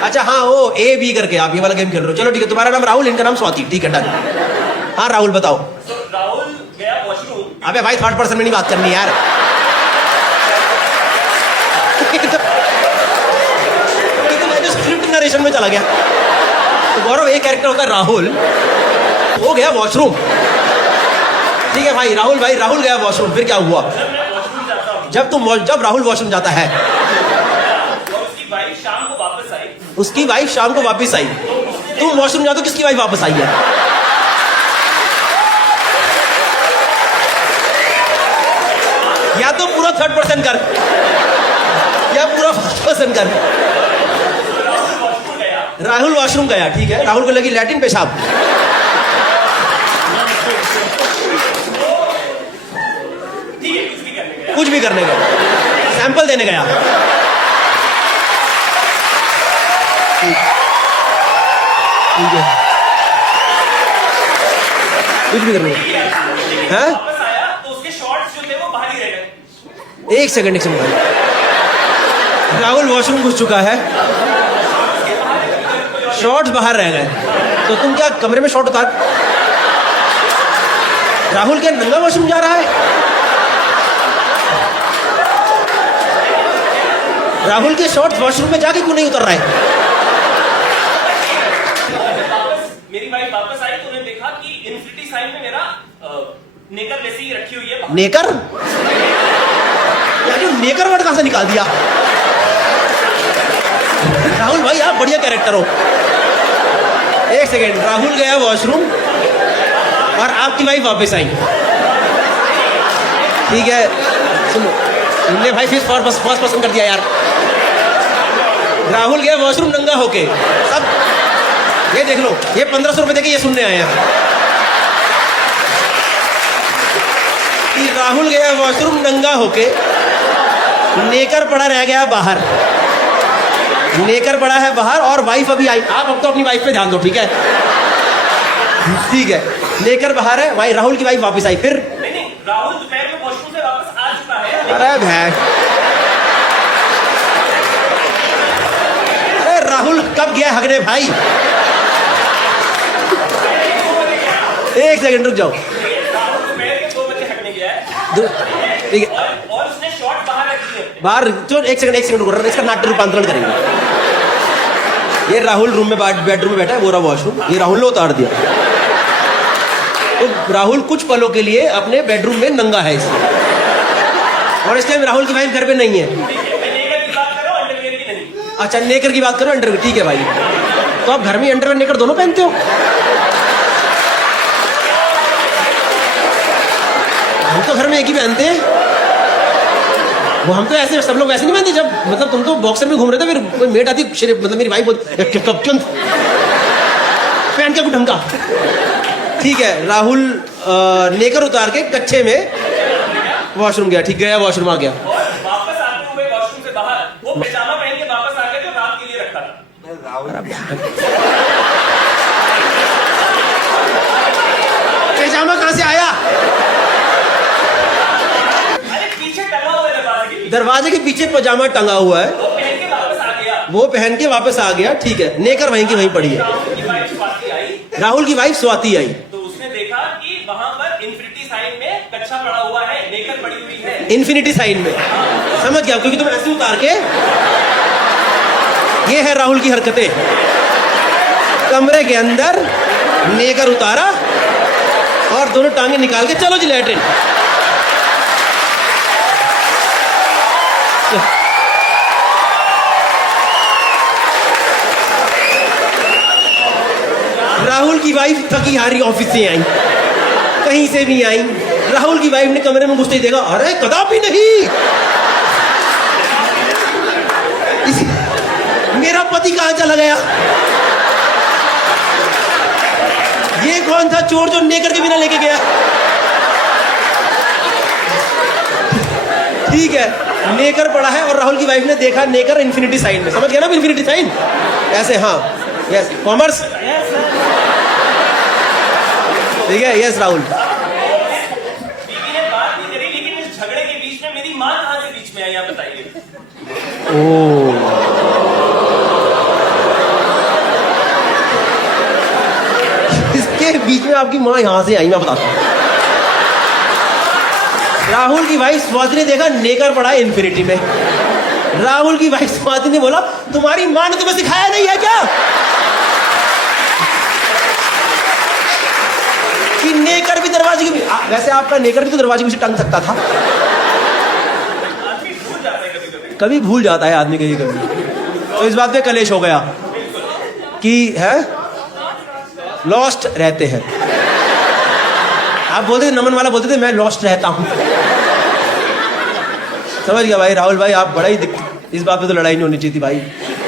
अच्छा हाँ, वो ए बी करके आप ये वाला गेम खेल रहे हो। चलो ठीक है, तुम्हारा नाम राहुल, इनका नाम स्वाति, ठीक है डन। हाँ राहुल बताओ। तो राहुल गया वॉशरूम। अबे भाई थर्ड पर्सन में नहीं बात करनी यार। तो स्क्रिप्ट नरेशन में चला गया। तो गौरव एक कैरेक्टर होता है राहुल, वो गया वॉशरूम, ठीक है भाई राहुल गया वॉशरूम, फिर क्या हुआ? जब राहुल वॉशरूम जाता है, उसकी वाइफ शाम को वापस आई। उसकी वाइफ शाम को वापस आई। तुम वॉशरूम जाते हो, किसकी वाइफ वापस आई है? या तो पूरा थर्ड पर्सन कर या पूरा फर्स्ट पर्सन कर। राहुल वॉशरूम गया, ठीक है, राहुल को लगी लैट्रिन पेशाब, कुछ भी करने गया, सैंपल देने गया। ठीक है, कुछ भी करना है। वापस आया तो उसके शॉर्ट्स जो थे वो बाहर ही रह गए। एक सेकंड भाई, राहुल वॉशरूम घुस चुका है, शॉर्ट्स बाहर रह गए, तो तुम क्या कमरे में शॉर्ट उतार? राहुल क्या नंगा वॉशरूम जा रहा है? राहुल के शॉर्ट्स वॉशरूम में जाके क्यों नहीं उतर रहा है? मेरी वाइफ वापस आई तो उन्हें देखा कि इन्फिनिटी साइन में मेरा नेकर वैसे ही रखी हुई है बाहर। नेकर? यार जो नेकर वर्ड कहां से निकाल दिया? राहुल भाई आप बढ़िया कैरेक्टर हो। एक सेकेंड, राहुल गया वॉशरूम और आपकी वाइफ वापस आई, ठीक है? सुनो, तुमने भाई फिर फर्स्ट पसंद कर दिया यार। राहुल गया वॉशरूम नंगा होके, सब ये देख लो, ये 1500 रुपए देके ये सुनने आए हैं कि राहुल गया वॉशरूम नंगा होके, नेकर पड़ा रह गया बाहर, नेकर पड़ा है बाहर और वाइफ अभी आई। आप अब तो अपनी वाइफ पे ध्यान दो, ठीक है? ठीक है, नेकर बाहर है, भाई राहुल की वाइफ वापस आई, फिर नहीं, राहुल दोपहर में वॉशरूम से वापस आ चुका है। अरे भाई, अरे राहुल कब गया हगने भाई? एक सेकंड रुक जाओ, राहुल दोपहर के 2 बजे हटने गया है ठीक है, और उसने शॉर्ट बाहर रखी है। बाहर जो एक सेकंड रुक रहा है, इसका नाट्य रूपांतरण करेंगे। ये राहुल रूम में बेडरूम में बैठा है, वो रहा वॉशरूम, ये राहुल ने उतार दिया, तो राहुल कुछ पलों के लिए अपने बेडरूम में नंगा है इसलिए, और इस टाइम राहुल की वाइफ घर पे नहीं है। मैं नेकर की बात कर रहा हूँ, अंडरवियर की नहीं। अच्छा नेकर की बात करो, अंडरवियर, ठीक है भाई। तो आप घर में अंडरवियर नेकर दोनों पहनते हो? हम तो घर में एक ही पहनते हैं। वो हम तो ऐसे सब लोग वैसे नहीं पहनते। जब मतलब तुम तो बॉक्सर में घूम रहे थे, फिर कोई मेट आती, मतलब मेरी वाइफ बोलती क्यों पहन के ढंग का। ठीक है, राहुल नेकर उतार के कच्चे में वॉशरूम गया, ठीक, गया वॉशरूम आ गया, और वापस आते हुए वॉशरूम से बाहर वो पैजामा पहन के वापस आ गया जो रात के लिए रखा था। पैजामा कहां से आया? अरे पीछे टंगा हुआ है दरवाजे के पीछे पजामा टंगा हुआ है, वो पहन के वापस आ गया। वो पहन के वापस आ गया, ठीक है। नेकर वहीं की वहीं पड़ी है। राहुल की वाइफ स्वाति आई राहुल की वाइफ स्वाति आई, तो उसने देखा कि वहां पर इन्फिनिटी साइन में कच्चा पड़ा हुआ है, नेकर पड़ी हुई है। इन्फिनिटी साइन में, समझ गया, क्योंकि तुम ऐसे उतार के, ये है राहुल की हरकतें। कमरे के अंदर नेकर उतारा और दोनों टांगे निकाल के चलो जी लैट्रिन। राहुल की वाइफ थकी हारी ऑफिस से आई, कहीं से भी आई। राहुल की वाइफ ने कमरे में घुसते ही देखा, अरे कदापि नहीं, मेरा पति कहां चला गया? ये कौन था चोर जो नेकर के बिना लेके गया? ठीक है, नेकर पड़ा है और राहुल की वाइफ ने देखा नेकर इन्फिनिटी साइन में, समझ गया ना इन्फिनिटी साइन ऐसे, हाँ यस, कॉमर्स, ठीक है, यस राहुल। बीवी ने बात नहीं करी, लेकिन इस झगड़े के बीच में मेरी माँ कहां से बीच में आई, आप बताइए। ओ, इसके बीच में आपकी माँ यहां से आई, मैं बताता हूं। राहुल की वाइफ स्वाति ने देखा नेकर पड़ा है इन्फिनिटी में। राहुल की वाइफ स्वाति ने बोला, तुम्हारी माँ ने तुम्हें सिखाया नहीं है क्या कि नेकर भी दरवाजे की वैसे आपका नेकर भी तो दरवाजे की टंग सकता था। आदमी भूल जाता है कभी कभी। कभी भूल जाता है आदमी कभी कभी, तो इस बात पे कलेश हो गया कि है लॉस्ट रहते हैं। आप बोलते थे, नमन वाला बोलते थे मैं लॉस्ट रहता हूं। समझ गया भाई राहुल भाई, आप बड़ा ही इस बात पे तो लड़ाई नहीं होनी चाहिए थी भाई।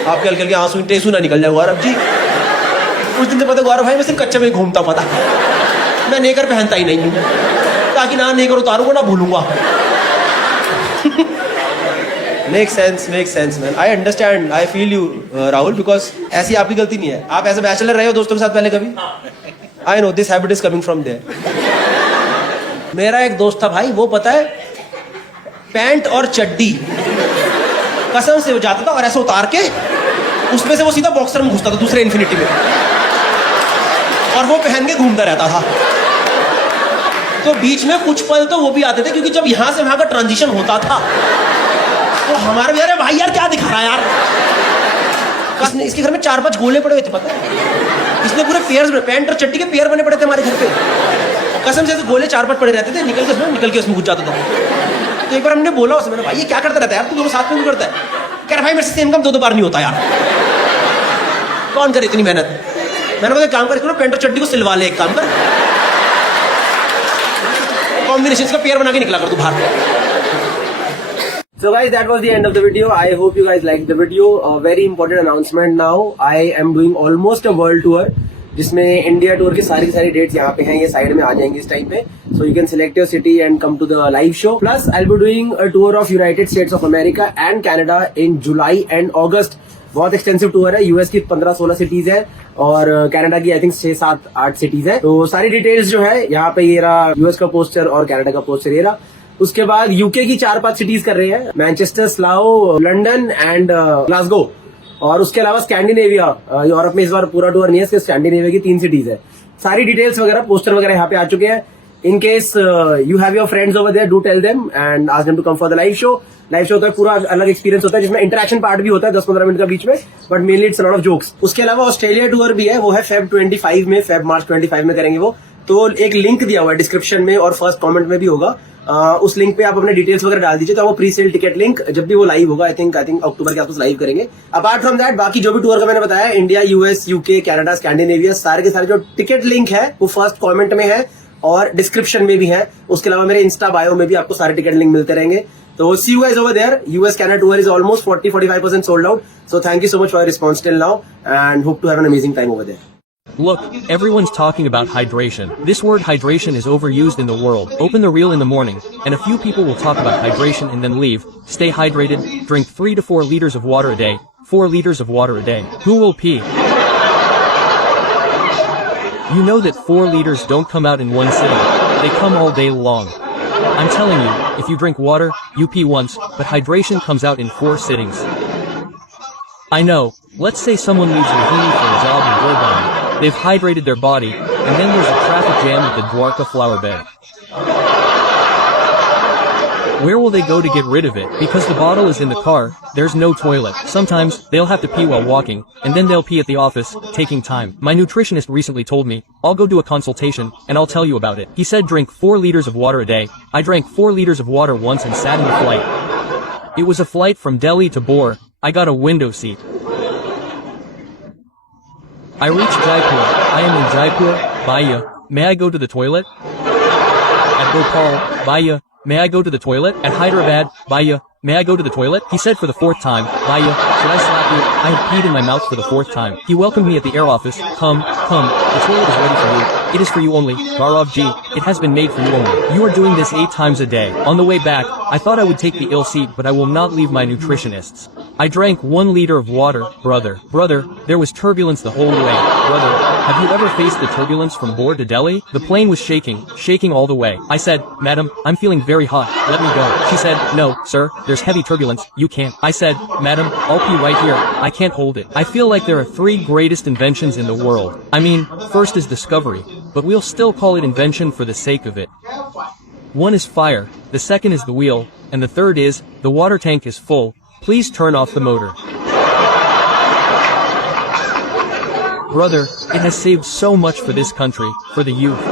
आपके हल्के हल्के आंसू टेसू ना निकल जाए गौरव जी। कुछ दिन से पता गौरव भाई मैं सिर्फ कच्चे में ही घूमता, पता मैं नेकर पहनता ही नहीं हूँ, ताकि ना नेकर उतारूंगा ना भूलूंगा। Make sense man. I understand, I feel you Rahul, because ऐसी आपकी गलती नहीं है. आप ऐसे बैचलर रहे हो दोस्तों के साथ पहले कभी? I know this habit is coming from there. मेरा एक दोस्त था भाई, वो पता है पैंट और चड्डी कसम से वो जाता था और ऐसे उतार के उसमें से वो सीधा बॉक्सर में घुसता था दूसरे इन्फिनिटी में, और वो पहन के घूमता रहता था. तो बीच में कुछ पल तो वो भी आते थे, क्योंकि जब यहां से वहां का ट्रांजिशन होता था तो हमारे भी, अरे भाई यार क्या दिखा रहा है यार. इसके घर में 4-5 गोले पड़े हुए थे पता है. इसने पूरे पेयर्स में, पैंट और चड्डी के पेयर बने पड़े थे हमारे घर पे. कसम से गोले 4-5 पड़े रहते थे, निकल के उसमें घुस जाता था. तो एक बार हमने बोला उसमें, मैंने भाई ये क्या करता रहता है यार, तू दोनों साथ में क्यों करता है? कह रहा भाई मेरे से सेम काम 2-2 बार नहीं होता यार, कौन करे इतनी मेहनत. मैंने बोला काम कर, पैंट और चड्डी को सिलवा ले, एक काम कर, कॉम्बिनेशन का पेयर बना के निकला कर तू बाहर. So guys, that was the end of the video. I hope you guys liked the video. A very important announcement now. I am doing almost a world tour, जिसमें इंडिया टूर की सारी dates यहाँ पे हैं, ये side में आ जाएंगे इस टाइम पे. So you can select your city and come to the live show. Plus, I'll be doing a tour of United States of America and Canada in July and August. बहुत extensive tour है. US की 15-16 cities है और Canada की I think 6-7-8 cities है. तो सारी details जो है यहाँ पे ये रहा, यूएस का पोस्टर और कनाडा का पोस्टर ये रहा. उसके बाद यूके की 4-5 सिटीज कर रहे हैं, मैनचेस्टर, स्लाओ, लंदन एंड ग्लासगो. और उसके अलावा स्कैंडिनेविया, यूरोप में इस बार पूरा टूर नहीं है, स्कैंडिनेविया की 3 सिटीज है. सारी डिटेल्स वगैरह, पोस्टर वगैरह यहाँ पे आ चुके हैं. In case you have your friends over there, do tell them and ask them to come for the live show. Live show होता है, पूरा अलग एक्सपीरियंस होता है, जिसमें इंटरेक्शन पार्ट भी होता है 10-15 मिनट का बीच में, but mainly it's a lot of jokes. उसके अलावा ऑस्ट्रेलिया टूर भी है, वो है मार्च 25 में करेंगे वो. तो एक लिंक दिया हुआ है डिस्क्रिप्शन में और फर्स्ट कमेंट में भी होगा. उस लिंक पे आप अपने डिटेल्स वगैरह डाल दीजिए, तो वो प्री सेल टिकट लिंक जब भी वो लाइव होगा, आई थिंक अक्टूबर के आसपास लाइव करेंगे. अपार्ट फ्रॉम दैट बाकी जो भी टूर का मैंने बताया, India, US, UK, Canada, Scandinavia, सारे के सारे जो टिकट लिंक है वो फर्स्ट कमेंट में है और डिस्क्रिप्शन में भी है. उसके अलावा मेरे इंस्टा बायो में भी आपको सारे टिकट लिंक मिलते रहेंगे. तो see you guys over there. US Canada tour is almost 40-45% sold out. So thank you so much for your response till now and hope to have an amazing time over there. Look, everyone's talking about hydration. This word hydration is overused in the world. Open the reel in the morning, and a few people will talk about hydration and then leave. Stay hydrated, drink 3 to 4 liters of water a day. 4 liters of water a day. Who will pee? You know that 4 liters don't come out in one sitting. They come all day long. I'm telling you, if you drink water, you pee once, but hydration comes out in 4 sittings. I know, let's say someone leaves Rahini for a job in Gurgaon. They've hydrated their body, and then there's a traffic jam at the Dwarka flower bed. Where will they go to get rid of it? Because the bottle is in the car, there's no toilet. Sometimes, they'll have to pee while walking, and then they'll pee at the office, taking time. My nutritionist recently told me, I'll go do a consultation, and I'll tell you about it. He said drink 4 liters of water a day. I drank 4 liters of water once and sat in the flight. It was a flight from Delhi to Bor. I got a window seat. I reached Jaipur. I am in Jaipur. Bhaiya, may I go to the toilet? At Bhopal, Bhaiya, may I go to the toilet? At Hyderabad, Bhaiya, may I go to the toilet? He said for the 4th time, Bhaiya, should I slap you? I had peed in my mouth for the 4th time. He welcomed me at the air office. Come, the toilet is ready for you. It is for you only, Gaurav Ji. It has been made for you only. You are doing this 8 times a day. On the way back, I thought I would take the ill seat, but I will not leave my nutritionists. I drank 1 liter of water, brother. Brother, there was turbulence the whole way. Brother, have you ever faced the turbulence from Bor to Delhi? The plane was shaking all the way. I said, Madam, I'm feeling very hot. Let me go. She said, no, sir, there's heavy turbulence. You can't. I said, Madam, I'll pee right here. I can't hold it. I feel like there are 3 greatest inventions in the world. I mean, first is discovery, but we'll still call it invention for the sake of it. One is fire, the second is the wheel, and the third is, the water tank is full. Please turn off the motor. Brother, it has saved so much for this country, for the youth.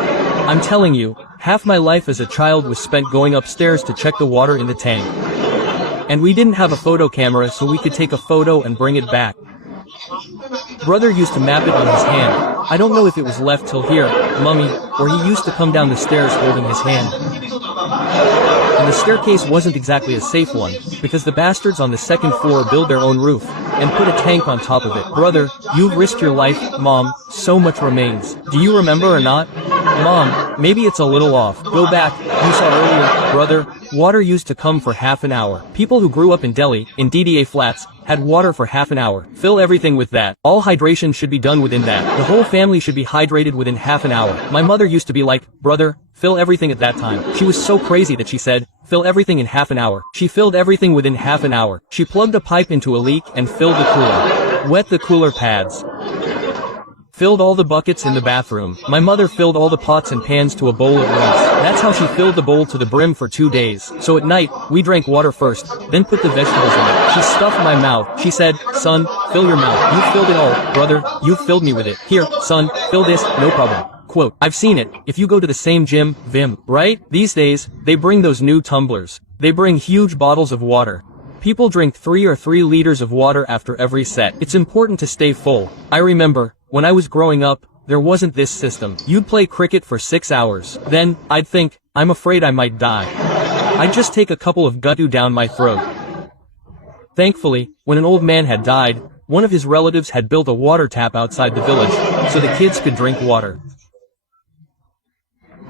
I'm telling you, half my life as a child was spent going upstairs to check the water in the tank. And we didn't have a photo camera, so we could take a photo and bring it back. Brother used to map it on his hand. I don't know if it was left till here, mummy, or he used to come down the stairs holding his hand. And the staircase wasn't exactly a safe one, because the bastards on the 2nd floor build their own roof, and put a tank on top of it. Brother, you've risked your life, mom, so much remains. Do you remember or not? Mom, maybe it's a little off. Go back. You saw earlier, brother, water used to come for half an hour. People who grew up in Delhi, in DDA flats, had water for half an hour. Fill everything with that. All hydration should be done within that. The whole family should be hydrated within half an hour. My mother used to be like, brother, fill everything at that time. She was so crazy that she said, fill everything in half an hour. She filled everything within half an hour. She plugged a pipe into a leak and filled the cooler. Wet the cooler pads. Filled all the buckets in the bathroom. My mother filled all the pots and pans to a bowl at once. That's how she filled the bowl to the brim for 2 days. So at night, we drank water first, then put the vegetables in it. She stuffed my mouth. She said, son, fill your mouth. You filled it all, brother. You filled me with it. Here, son, fill this, no problem. Quote, I've seen it. If you go to the same gym, Vim, right? These days, they bring those new tumblers. They bring huge bottles of water. People drink 3 or 3 liters of water after every set. It's important to stay full. I remember, when I was growing up, there wasn't this system. You'd play cricket for 6 hours. Then, I'd think, I'm afraid I might die. I'd just take a couple of guttu down my throat. Thankfully, when an old man had died, one of his relatives had built a water tap outside the village, so the kids could drink water.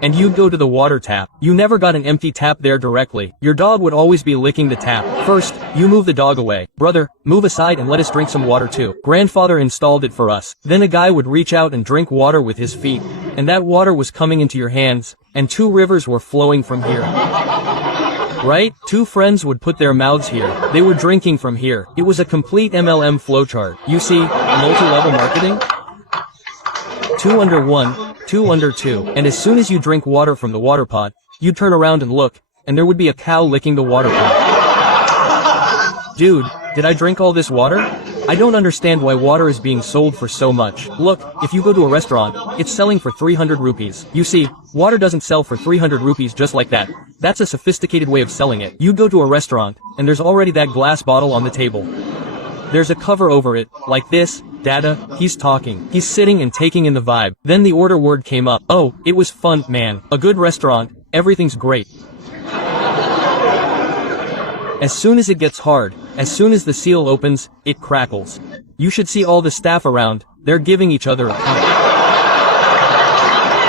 And you'd go to the water tap. You never got an empty tap there directly. Your dog would always be licking the tap. First, you move the dog away. Brother, move aside and let us drink some water too. Grandfather installed it for us. Then a guy would reach out and drink water with his feet. And that water was coming into your hands, and 2 rivers were flowing from here. Right? 2 friends would put their mouths here. They were drinking from here. It was a complete MLM flowchart. You see, multi-level marketing? 2 under 1, 2 under 2. And as soon as you drink water from the water pot, you'd turn around and look, and there would be a cow licking the water pot. Dude, did I drink all this water? I don't understand why water is being sold for so much. Look, if you go to a restaurant, it's selling for 300 rupees. You see, water doesn't sell for 300 rupees just like that. That's a sophisticated way of selling it. You go to a restaurant, and there's already that glass bottle on the table. There's a cover over it, like this. Dada, he's talking. He's sitting and taking in the vibe. Then the order word came up. Oh, it was fun, man. A good restaurant, everything's great. As soon as it gets hard, as soon as the seal opens, it crackles. You should see all the staff around. They're giving each other a count.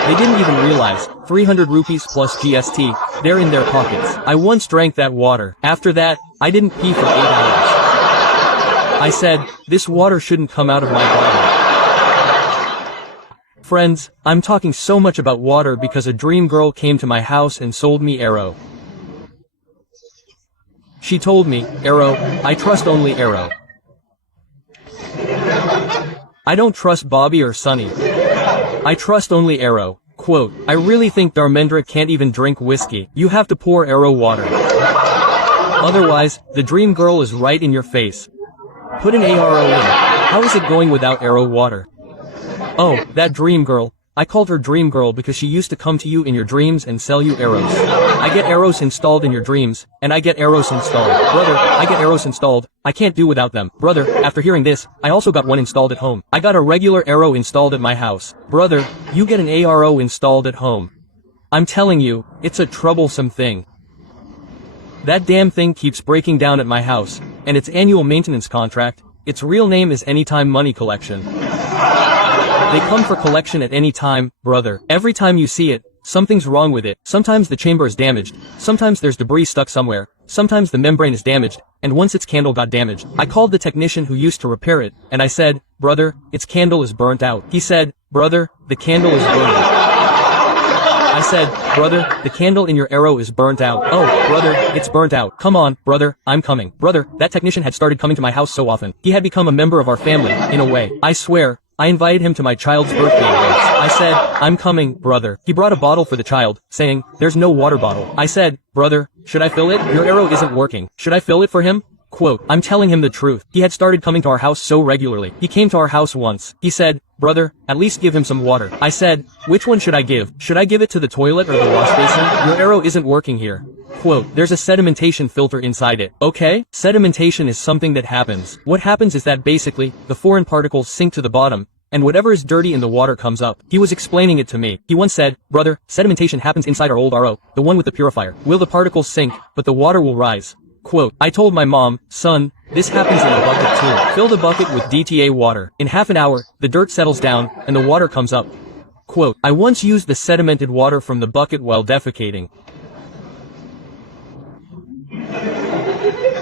They didn't even realize, 300 rupees plus GST, they're in their pockets. I once drank that water. After that, I didn't pee for 8 hours. I said, this water shouldn't come out of my body. Friends, I'm talking so much about water because a dream girl came to my house and sold me Arrow. She told me, Arrow, I trust only Arrow. I don't trust Bobby or Sunny. I trust only Arrow. Quote, I really think Dharmendra can't even drink whiskey. You have to pour Arrow water. Otherwise, the dream girl is right in your face. Put an ARO in. How is it going without Arrow water? Oh, that dream girl. I called her dream girl because she used to come to you in your dreams and sell you arrows. I get arrows installed in your dreams, and I get arrows installed. Brother, I get arrows installed. I can't do without them. Brother, after hearing this, I also got one installed at home. I got a regular arrow installed at my house. Brother, you get an ARO installed at home. I'm telling you, it's a troublesome thing. That damn thing keeps breaking down at my house, and its annual maintenance contract, its real name is Anytime Money Collection. They come for collection at any time, brother. Every time you see it, something's wrong with it. Sometimes the chamber is damaged, sometimes there's debris stuck somewhere, sometimes the membrane is damaged, and once its candle got damaged. I called the technician who used to repair it, and I said, brother, its candle is burnt out. He said, brother, the candle is burnt. I said, brother, the candle in your arrow is burnt out. Oh, brother, it's burnt out. Come on, brother, I'm coming. Brother, that technician had started coming to my house so often. He had become a member of our family, in a way. I swear, I invited him to my child's birthday once. I said, I'm coming, brother. He brought a bottle for the child, saying, there's no water bottle. I said, brother, should I fill it? Your arrow isn't working. Should I fill it for him? Quote, I'm telling him the truth. He had started coming to our house so regularly. He came to our house once. He said, brother, at least give him some water. I said, which one should I give? Should I give it to the toilet or the wash basin? Your arrow isn't working here. Quote, there's a sedimentation filter inside it. Okay? Sedimentation is something that happens. What happens is that basically, the foreign particles sink to the bottom, and whatever is dirty in the water comes up. He was explaining it to me. He once said, brother, sedimentation happens inside our old RO, the one with the purifier. Will the particles sink, but the water will rise? Quote, I told my mom, son, this happens in a bucket too. Fill the bucket with DTA water. In half an hour, the dirt settles down, and the water comes up. Quote, I once used the sedimented water from the bucket while defecating.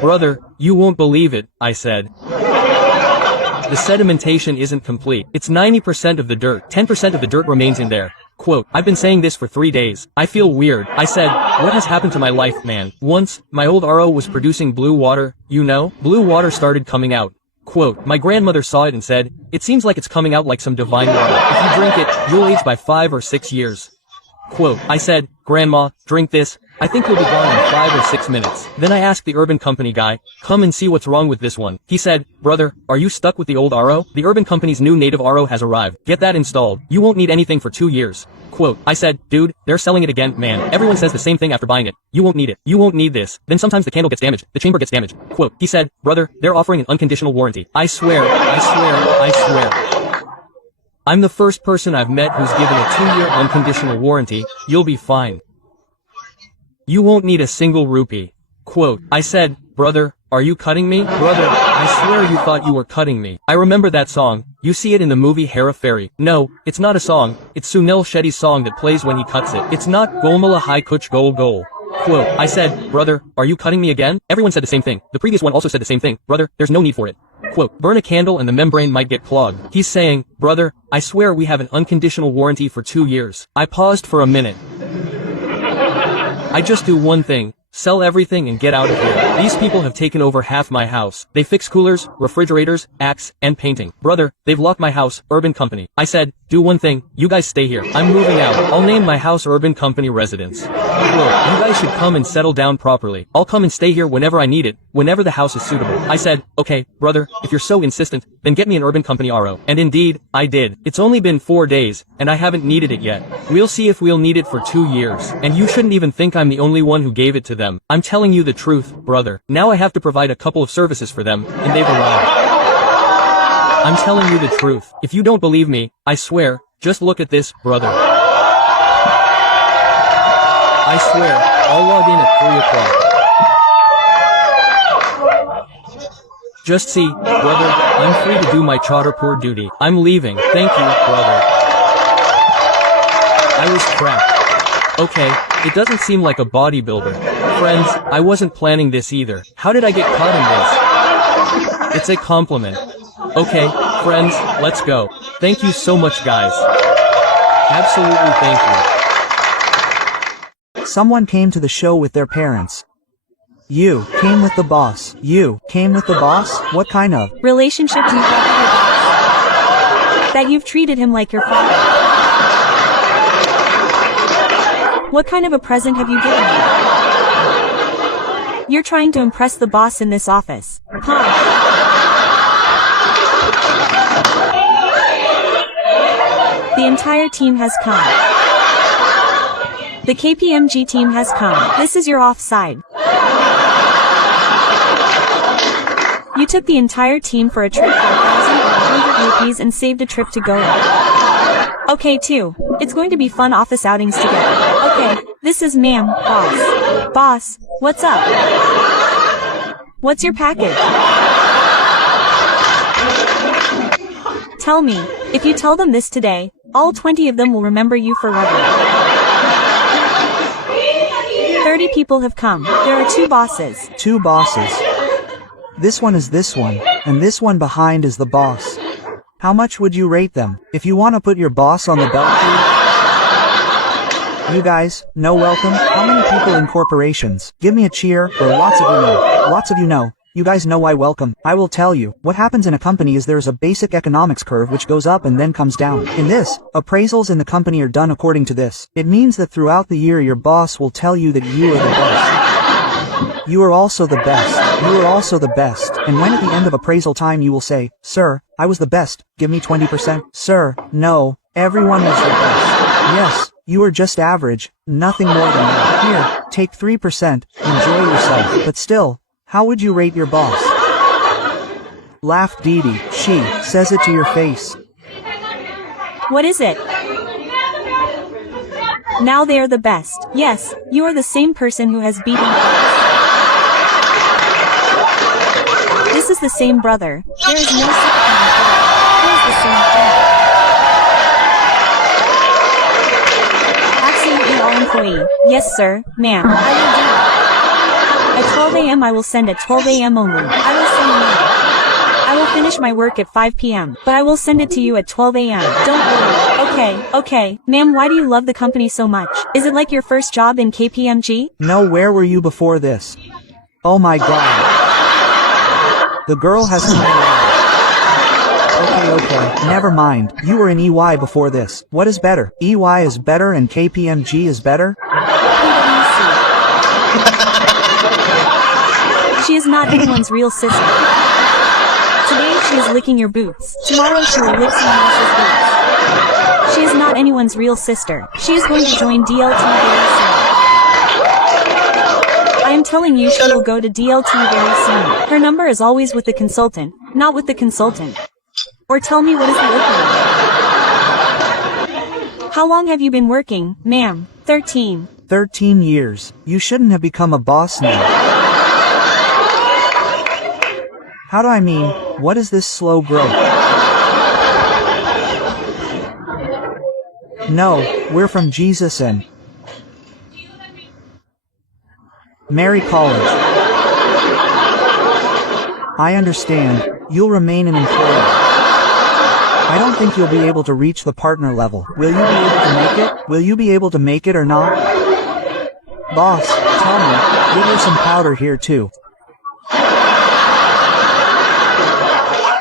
Brother, you won't believe it, I said. The sedimentation isn't complete. It's 90% of the dirt. 10% of the dirt remains in there. Quote, I've been saying this for 3 days. I feel weird. I said, what has happened to my life, man? Once, my old RO was producing blue water, you know? Blue water started coming out. Quote, my grandmother saw it and said, it seems like it's coming out like some divine water. If you drink it, you'll age by 5 or 6 years. Quote, I said, Grandma, drink this. I think you'll be gone in 5 or 6 minutes. Then I asked the Urban Company guy, come and see what's wrong with this one. He said, brother, are you stuck with the old RO? The Urban Company's new native RO has arrived. Get that installed. You won't need anything for 2 years. Quote, I said, dude, they're selling it again, man. Everyone says the same thing after buying it. You won't need it. You won't need this. Then sometimes the candle gets damaged. The chamber gets damaged. Quote, he said, brother, they're offering an unconditional warranty. I swear, I swear, I swear. I'm the first person I've met who's given a 2-year unconditional warranty. You'll be fine. You won't need a single rupee. Quote, I said, brother, are you cutting me? Brother, I swear you thought you were cutting me. I remember that song. You see it in the movie Hera Fairy. No, it's not a song. It's Sunil Shetty's song that plays when he cuts it. It's not Golmala Hai Kuch Gol Gol. Quote, I said, brother, are you cutting me again? Everyone said the same thing. The previous one also said the same thing. Brother, there's no need for it. Quote, burn a candle and the membrane might get clogged. He's saying, brother, I swear we have an unconditional warranty for 2 years. I paused for a minute. I just do one thing. Sell everything and get out of here. These people have taken over half my house. They fix coolers, refrigerators, axe, and painting. Brother, they've locked my house, Urban Company. I said, do one thing, you guys stay here. I'm moving out. I'll name my house Urban Company Residence. Quote, you guys should come and settle down properly. I'll come and stay here whenever I need it, whenever the house is suitable. I said, okay, brother, if you're so insistent, then get me an Urban Company RO. And indeed, I did. It's only been 4 days, and I haven't needed it yet. We'll see if we'll need it for 2 years. And you shouldn't even think I'm the only one who gave it to them. I'm telling you the truth, brother. Now I have to provide a couple of services for them, and they've arrived. I'm telling you the truth. If you don't believe me, I swear, just look at this, brother. I swear, I'll log in at 3 o'clock. Just see, brother, I'm free to do my Chhatarpur duty. I'm leaving. Thank you, brother. I was trapped. Okay, it doesn't seem like a bodybuilder. Friends, I wasn't planning this either. How did I get caught in this? It's a compliment. Okay, friends, let's go. Thank you so much, guys. Absolutely thank you. Someone came to the show with their parents. You came with the boss. You came with the boss? What kind of relationship do you have with your boss? That you've treated him like your father. What kind of a present have you given him? You're trying to impress the boss in this office. Huh? The entire team has come. The KPMG team has come. This is your offside. You took the entire team for a trip for 1,100 rupees and saved a trip to Goa. Okay, too. It's going to be fun office outings together. Okay, this is ma'am, boss. Boss, what's up? What's your package? Tell me, if you tell them this today, all 20 of them will remember you forever. 30 people have come. There are 2 bosses. 2 bosses. This one is this one, and this one behind is the boss. How much would you rate them? If you want to put your boss on the belt here? You guys, no welcome? How many people in corporations? Give me a cheer, or lots of you know. Lots of you know. You guys know why welcome. I will tell you. What happens in a company is there's a basic economics curve which goes up and then comes down. In this, appraisals in the company are done according to this. It means that throughout the year your boss will tell you that you are the best. You are also the best. You are also the best. And when at the end of appraisal time you will say, sir, I was the best. Give me 20%. Sir, no. Everyone was the best. Yes, you are just average. Nothing more than that. Here, take 3%. Enjoy yourself. But still, how would you rate your boss? Laughed Didi. She says it to your face. What is it? Now they are the best. Yes, you are the same person who has beaten us. This is the same brother. There is no second brother. He is the same thing. employee. Yes, sir, ma'am. I will do that. At 12 a.m. I will send at 12 a.m. only. I will send now. I will finish my work at 5 p.m., but I will send it to you at 12 a.m. Don't worry. Okay. Ma'am, why do you love the company so much? Is it like your first job in KPMG? No, where were you before this? Oh my god. The girl has come around. Okay, never mind. You were in EY before this. What is better? EY is better and KPMG is better? She is not anyone's real sister. Today she is licking your boots. Tomorrow she will lick someone else's boots. She is not anyone's real sister. She is going to join DLT very soon. I am telling you she will go to DLT very soon. Her number is always with the consultant, not with the consultant. Or tell me what is the opening. How long have you been working, ma'am? 13. 13 years. You shouldn't have become a boss now. How do I mean, what is this slow growth? No, we're from Jesus and Mary College. I understand, you'll remain an employee. I don't think you'll be able to reach the partner level. Will you be able to make it? Will you be able to make it or not? Boss, tell me, give her some powder here too.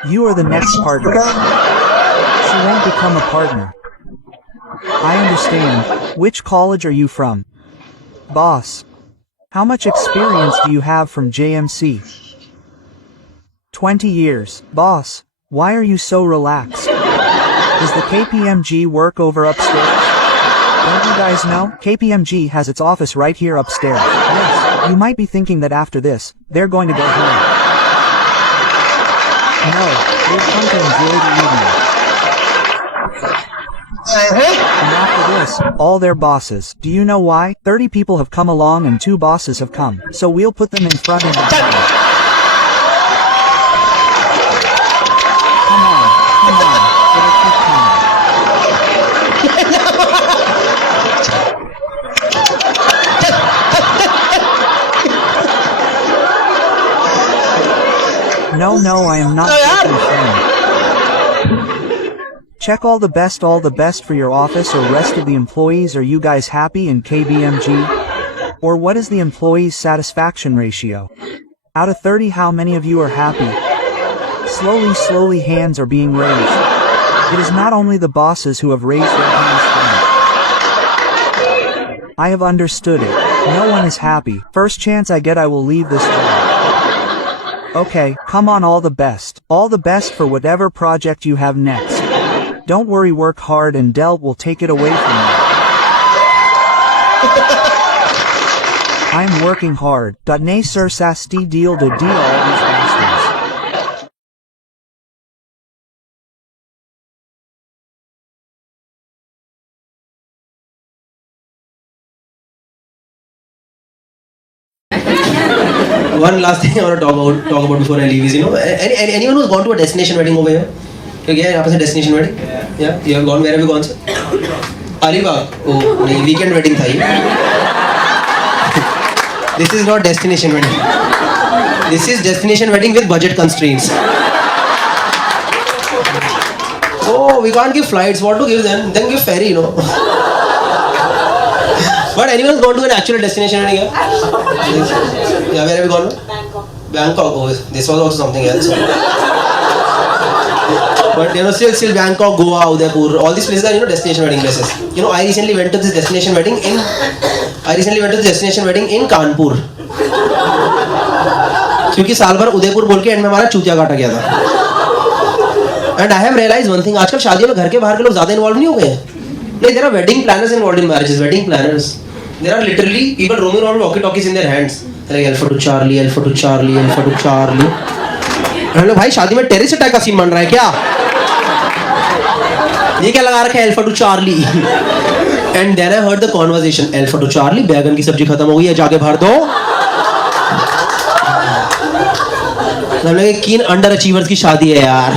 You are the next partner. She won't become a partner. I understand. Which college are you from? Boss. How much experience do you have from JMC? 20 years. Boss, why are you so relaxed? Does the KPMG work over upstairs? Don't you guys know? KPMG has its office right here upstairs. Yes, you might be thinking that after this, they're going to go home. No, they've come to enjoy the evening. And after this, all their bosses. Do you know why? 30 people have come along and 2 bosses have come. So we'll put them in front and behind. Come on. It'll keep coming. No, I am not joking, friend. Check all the best for your office or rest of the employees. Are you guys happy in KBMG? Or what is the employees' satisfaction ratio? Out of 30, how many of you are happy? Slowly hands are being raised. It is not only the bosses who have raised their hands friend. I have understood it. No one is happy. First chance I get I will leave this job. Okay, come on, all the best. All the best for whatever project you have next. Don't worry, work hard and Dell will take it away from you. I am working hard. Nay sir sasti deal to deal all these bastards. One last thing I want to talk about before I leave is, anyone who's gone to a destination wedding over here? Okay, यहाँ पे से destination wedding? Yeah, you have gone. Where have you gone, sir? Alibag. Oh, नहीं, weekend wedding था ये. This is not destination wedding. This is destination wedding with budget constraints. Oh, we can't give flights. What to give them? Then give ferry, But anyone who's gone to an actual destination wedding? Yeah, where have you gone? Bangkok. Oh, this was also something else. But still Bangkok, Goa, Udaipur, all these places are destination wedding places. I recently went to this destination wedding in Kanpur. क्योंकि साल भर उदयपुर बोल के and में हमारा चूतिया काटा गया था. And I have realized one thing. आजकल शादियों में घर के बाहर के लोग ज्यादा इन्वॉल्व नहीं हो गए. नहीं, there are wedding planners involved in marriages. Wedding planners. There are literally people roaming around with walkie-talkies in their hands. Like Alpha to Charlie, Alpha to Charlie, Alpha to Charlie. हम लोग भाई शादी में terrace attack का scene बन रहा है क्या? ये क्या लगा रखा है Alpha to Charlie? And then I heard the conversation. Alpha to Charlie, बैगन की सब्जी खत्म हो गई है, जाके भर दो. हम लोग कीन अंडर अचीवर्स की शादी है यार.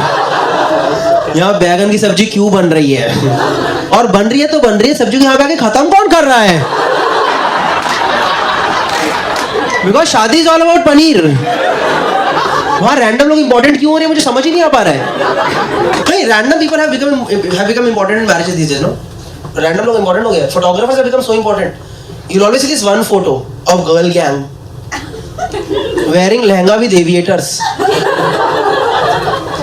यहाँ बैगन की सब्जी क्यों बन रही है? और बन रही है तो बन रही है, सब्जी को यहाँ पे आके खत्म कौन कर रहा है? बिकॉज शादी इज ऑल अबाउट पनीर। वहाँ रैंडम लोग इंपॉर्टेंट क्यों हो रहे हैं मुझे समझ ही नहीं आ पा रहा है। नहीं, random people have become important in marriages these days, no? Random लोग इंपॉर्टेंट हो गए। Photographers have become so important. You always see this one photo of girl gang wearing lehenga with aviators.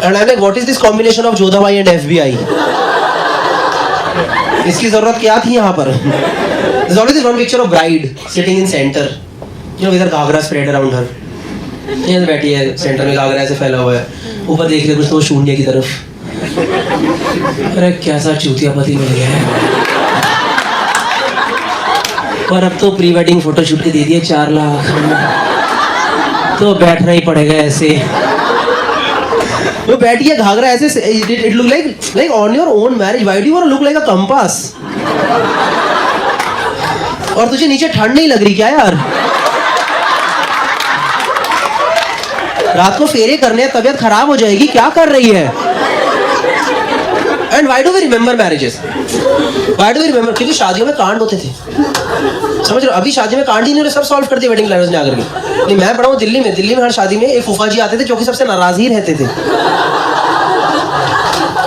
And I'm like, what is this combination of Jodhabhai and FBI? इसकी जरूरत क्या थी यहाँ पर? There's always this one picture of bride sitting in center. You know, with her Ghaghara spread around her. ये बैठी है centre में, घाघरा ऐसे फैला हुआ है, ऊपर देख रहे कुछ तो शून्य की तरफ। अरे कैसा चूतिया पति मिल गया है। पर अब तो प्री वेडिंग फोटो शूट के दे दिए 4 लाख, तो बैठना ही पड़ेगा ऐसे। वो बैठी है घाघरा ऐसे, it look like on your own marriage why do you want to look like a compass? और तुझे नीचे ठंड नहीं लग रही क्या यार? रात को फेरे करने हैं, तबीयत खराब हो जाएगी, क्या कर रही है? And why do we remember marriages? Why do we remember? क्योंकि शादियों में कांड होते थे, समझ रहे हो? अभी शादी में कांड ही नहीं, सब सॉल्व कर दिए वेडिंग प्लानर्स ने आकर के। नहीं, मैं पढ़ा हूँ दिल्ली में हर शादी में एक फूफा जी आते थे जो कि सबसे नाराज ही रहते थे।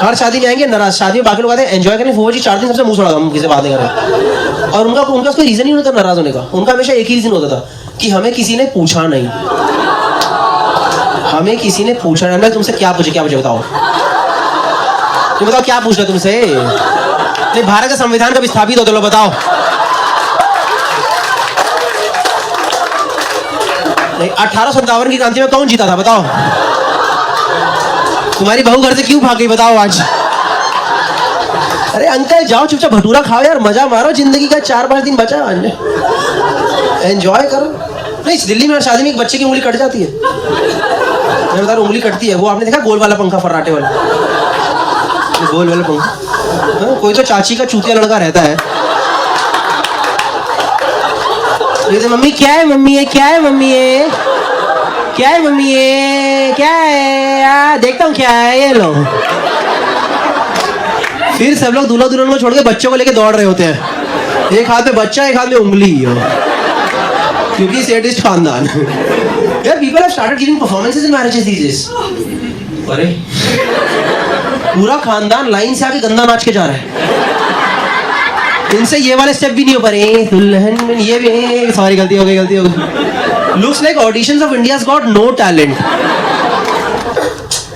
हर शादी में आएंगे नाराज, शादी में बाकी लोग आते हैं एंजॉय करने, फूफा जी 4 दिन सबसे मुंह छोड़ा हम किसी बात नहीं कर रहे। और उनका कोई रीजन ही नहीं होता नाराज होने का। उनका हमेशा एक ही रीजन होता था कि हमें किसी ने पूछा नहीं, हमें किसी ने पूछा नहीं। मैं तुमसे क्या पूछे बताओ, तुम बताओ क्या पूछना तुमसे? नहीं, भारत का संविधान कब स्थापित होता है बताओ? नहीं, 1857 की क्रांति में कौन जीता था बताओ? तुम्हारी बहू घर से क्यों भाग गई बताओ आज? अरे अंकल जाओ चुपचाप भटूरा खाओ यार, मजा मारो जिंदगी का, 4-5 दिन बचा, एंजॉय करो। नहीं, दिल्ली में हर शादी में एक बच्चे की उंगली कट जाती है। मैं बता रहा हूँ, उंगली कटती है। वो आपने देखा गोल वाला पंखा, फर्राटे वाला गोल वाला पंखा? कोई तो चाची का चूतिया लड़का रहता है, तो मम्मी क्या है, मम्मी है क्या है, मम्मी है क्या है, मम्मी है क्या है यार, देखता हूँ क्या है ये लो। फिर सब लोग दूल्हा दुल्हन को छोड़ के बच्चों को लेके दौड़ रहे होते हैं, एक हाथ में बच्चा एक हाथ में उंगली, क्योंकि सेडिस्ट खानदान। यार people have started giving performances in marriages these days. अरे पूरा खानदान लाइन से आके गंदा नाच के जा रहा है, इनसे ये वाले स्टेप भी नहीं हो पा रहे, दुल्हन ये भी, सॉरी गलती हो गई। Looks like auditions of India's got no talent.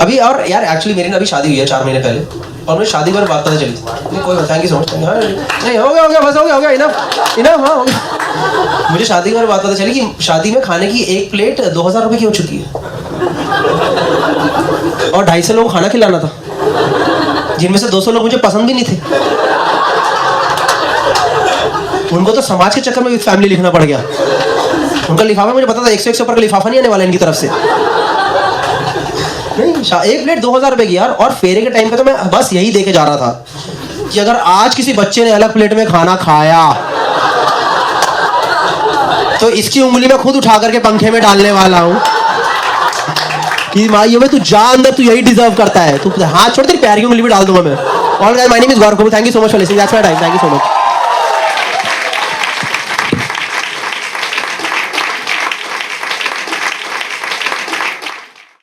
अभी और यार एक्चुअली मेरी ना अभी शादी हुई है 4 महीने पहले, और मुझे शादी पर बात पता चली। कोई थैंक यू सो मच। नहीं हो गया बस हो गया इनफ। हाँ हो गया। मुझे शादी पर बात पता चली कि शादी में खाने की एक प्लेट 2000 रुपए की हो चुकी है, और 250 लोगों को खाना खिलाना था, जिनमें से 200 लोग मुझे पसंद भी नहीं थे। उनको तो समाज के चक्कर में विद फैमिली लिखना पड़ गया। उनका लिफाफा मुझे पता था 101 से ऊपर का लिफाफा नहीं आने वाला इनकी तरफ से। नहीं, एक प्लेट 2000 रुपए की यार। और फेरे के टाइम पे तो मैं बस यही देके जा रहा था कि अगर आज किसी बच्चे ने अलग प्लेट में खाना खाया तो इसकी उंगली में खुद उठा करके पंखे में डालने वाला हूँ कि माइयों में तू जा अंदर, तू यही डिजर्व करता है। तू हाथ छोड़, तेरी पैर की उंगली भी डाल दूंगा मैं। All guys, my name is Gaurav Kapoor, thank you so much for listening, that's my time, thank you so much.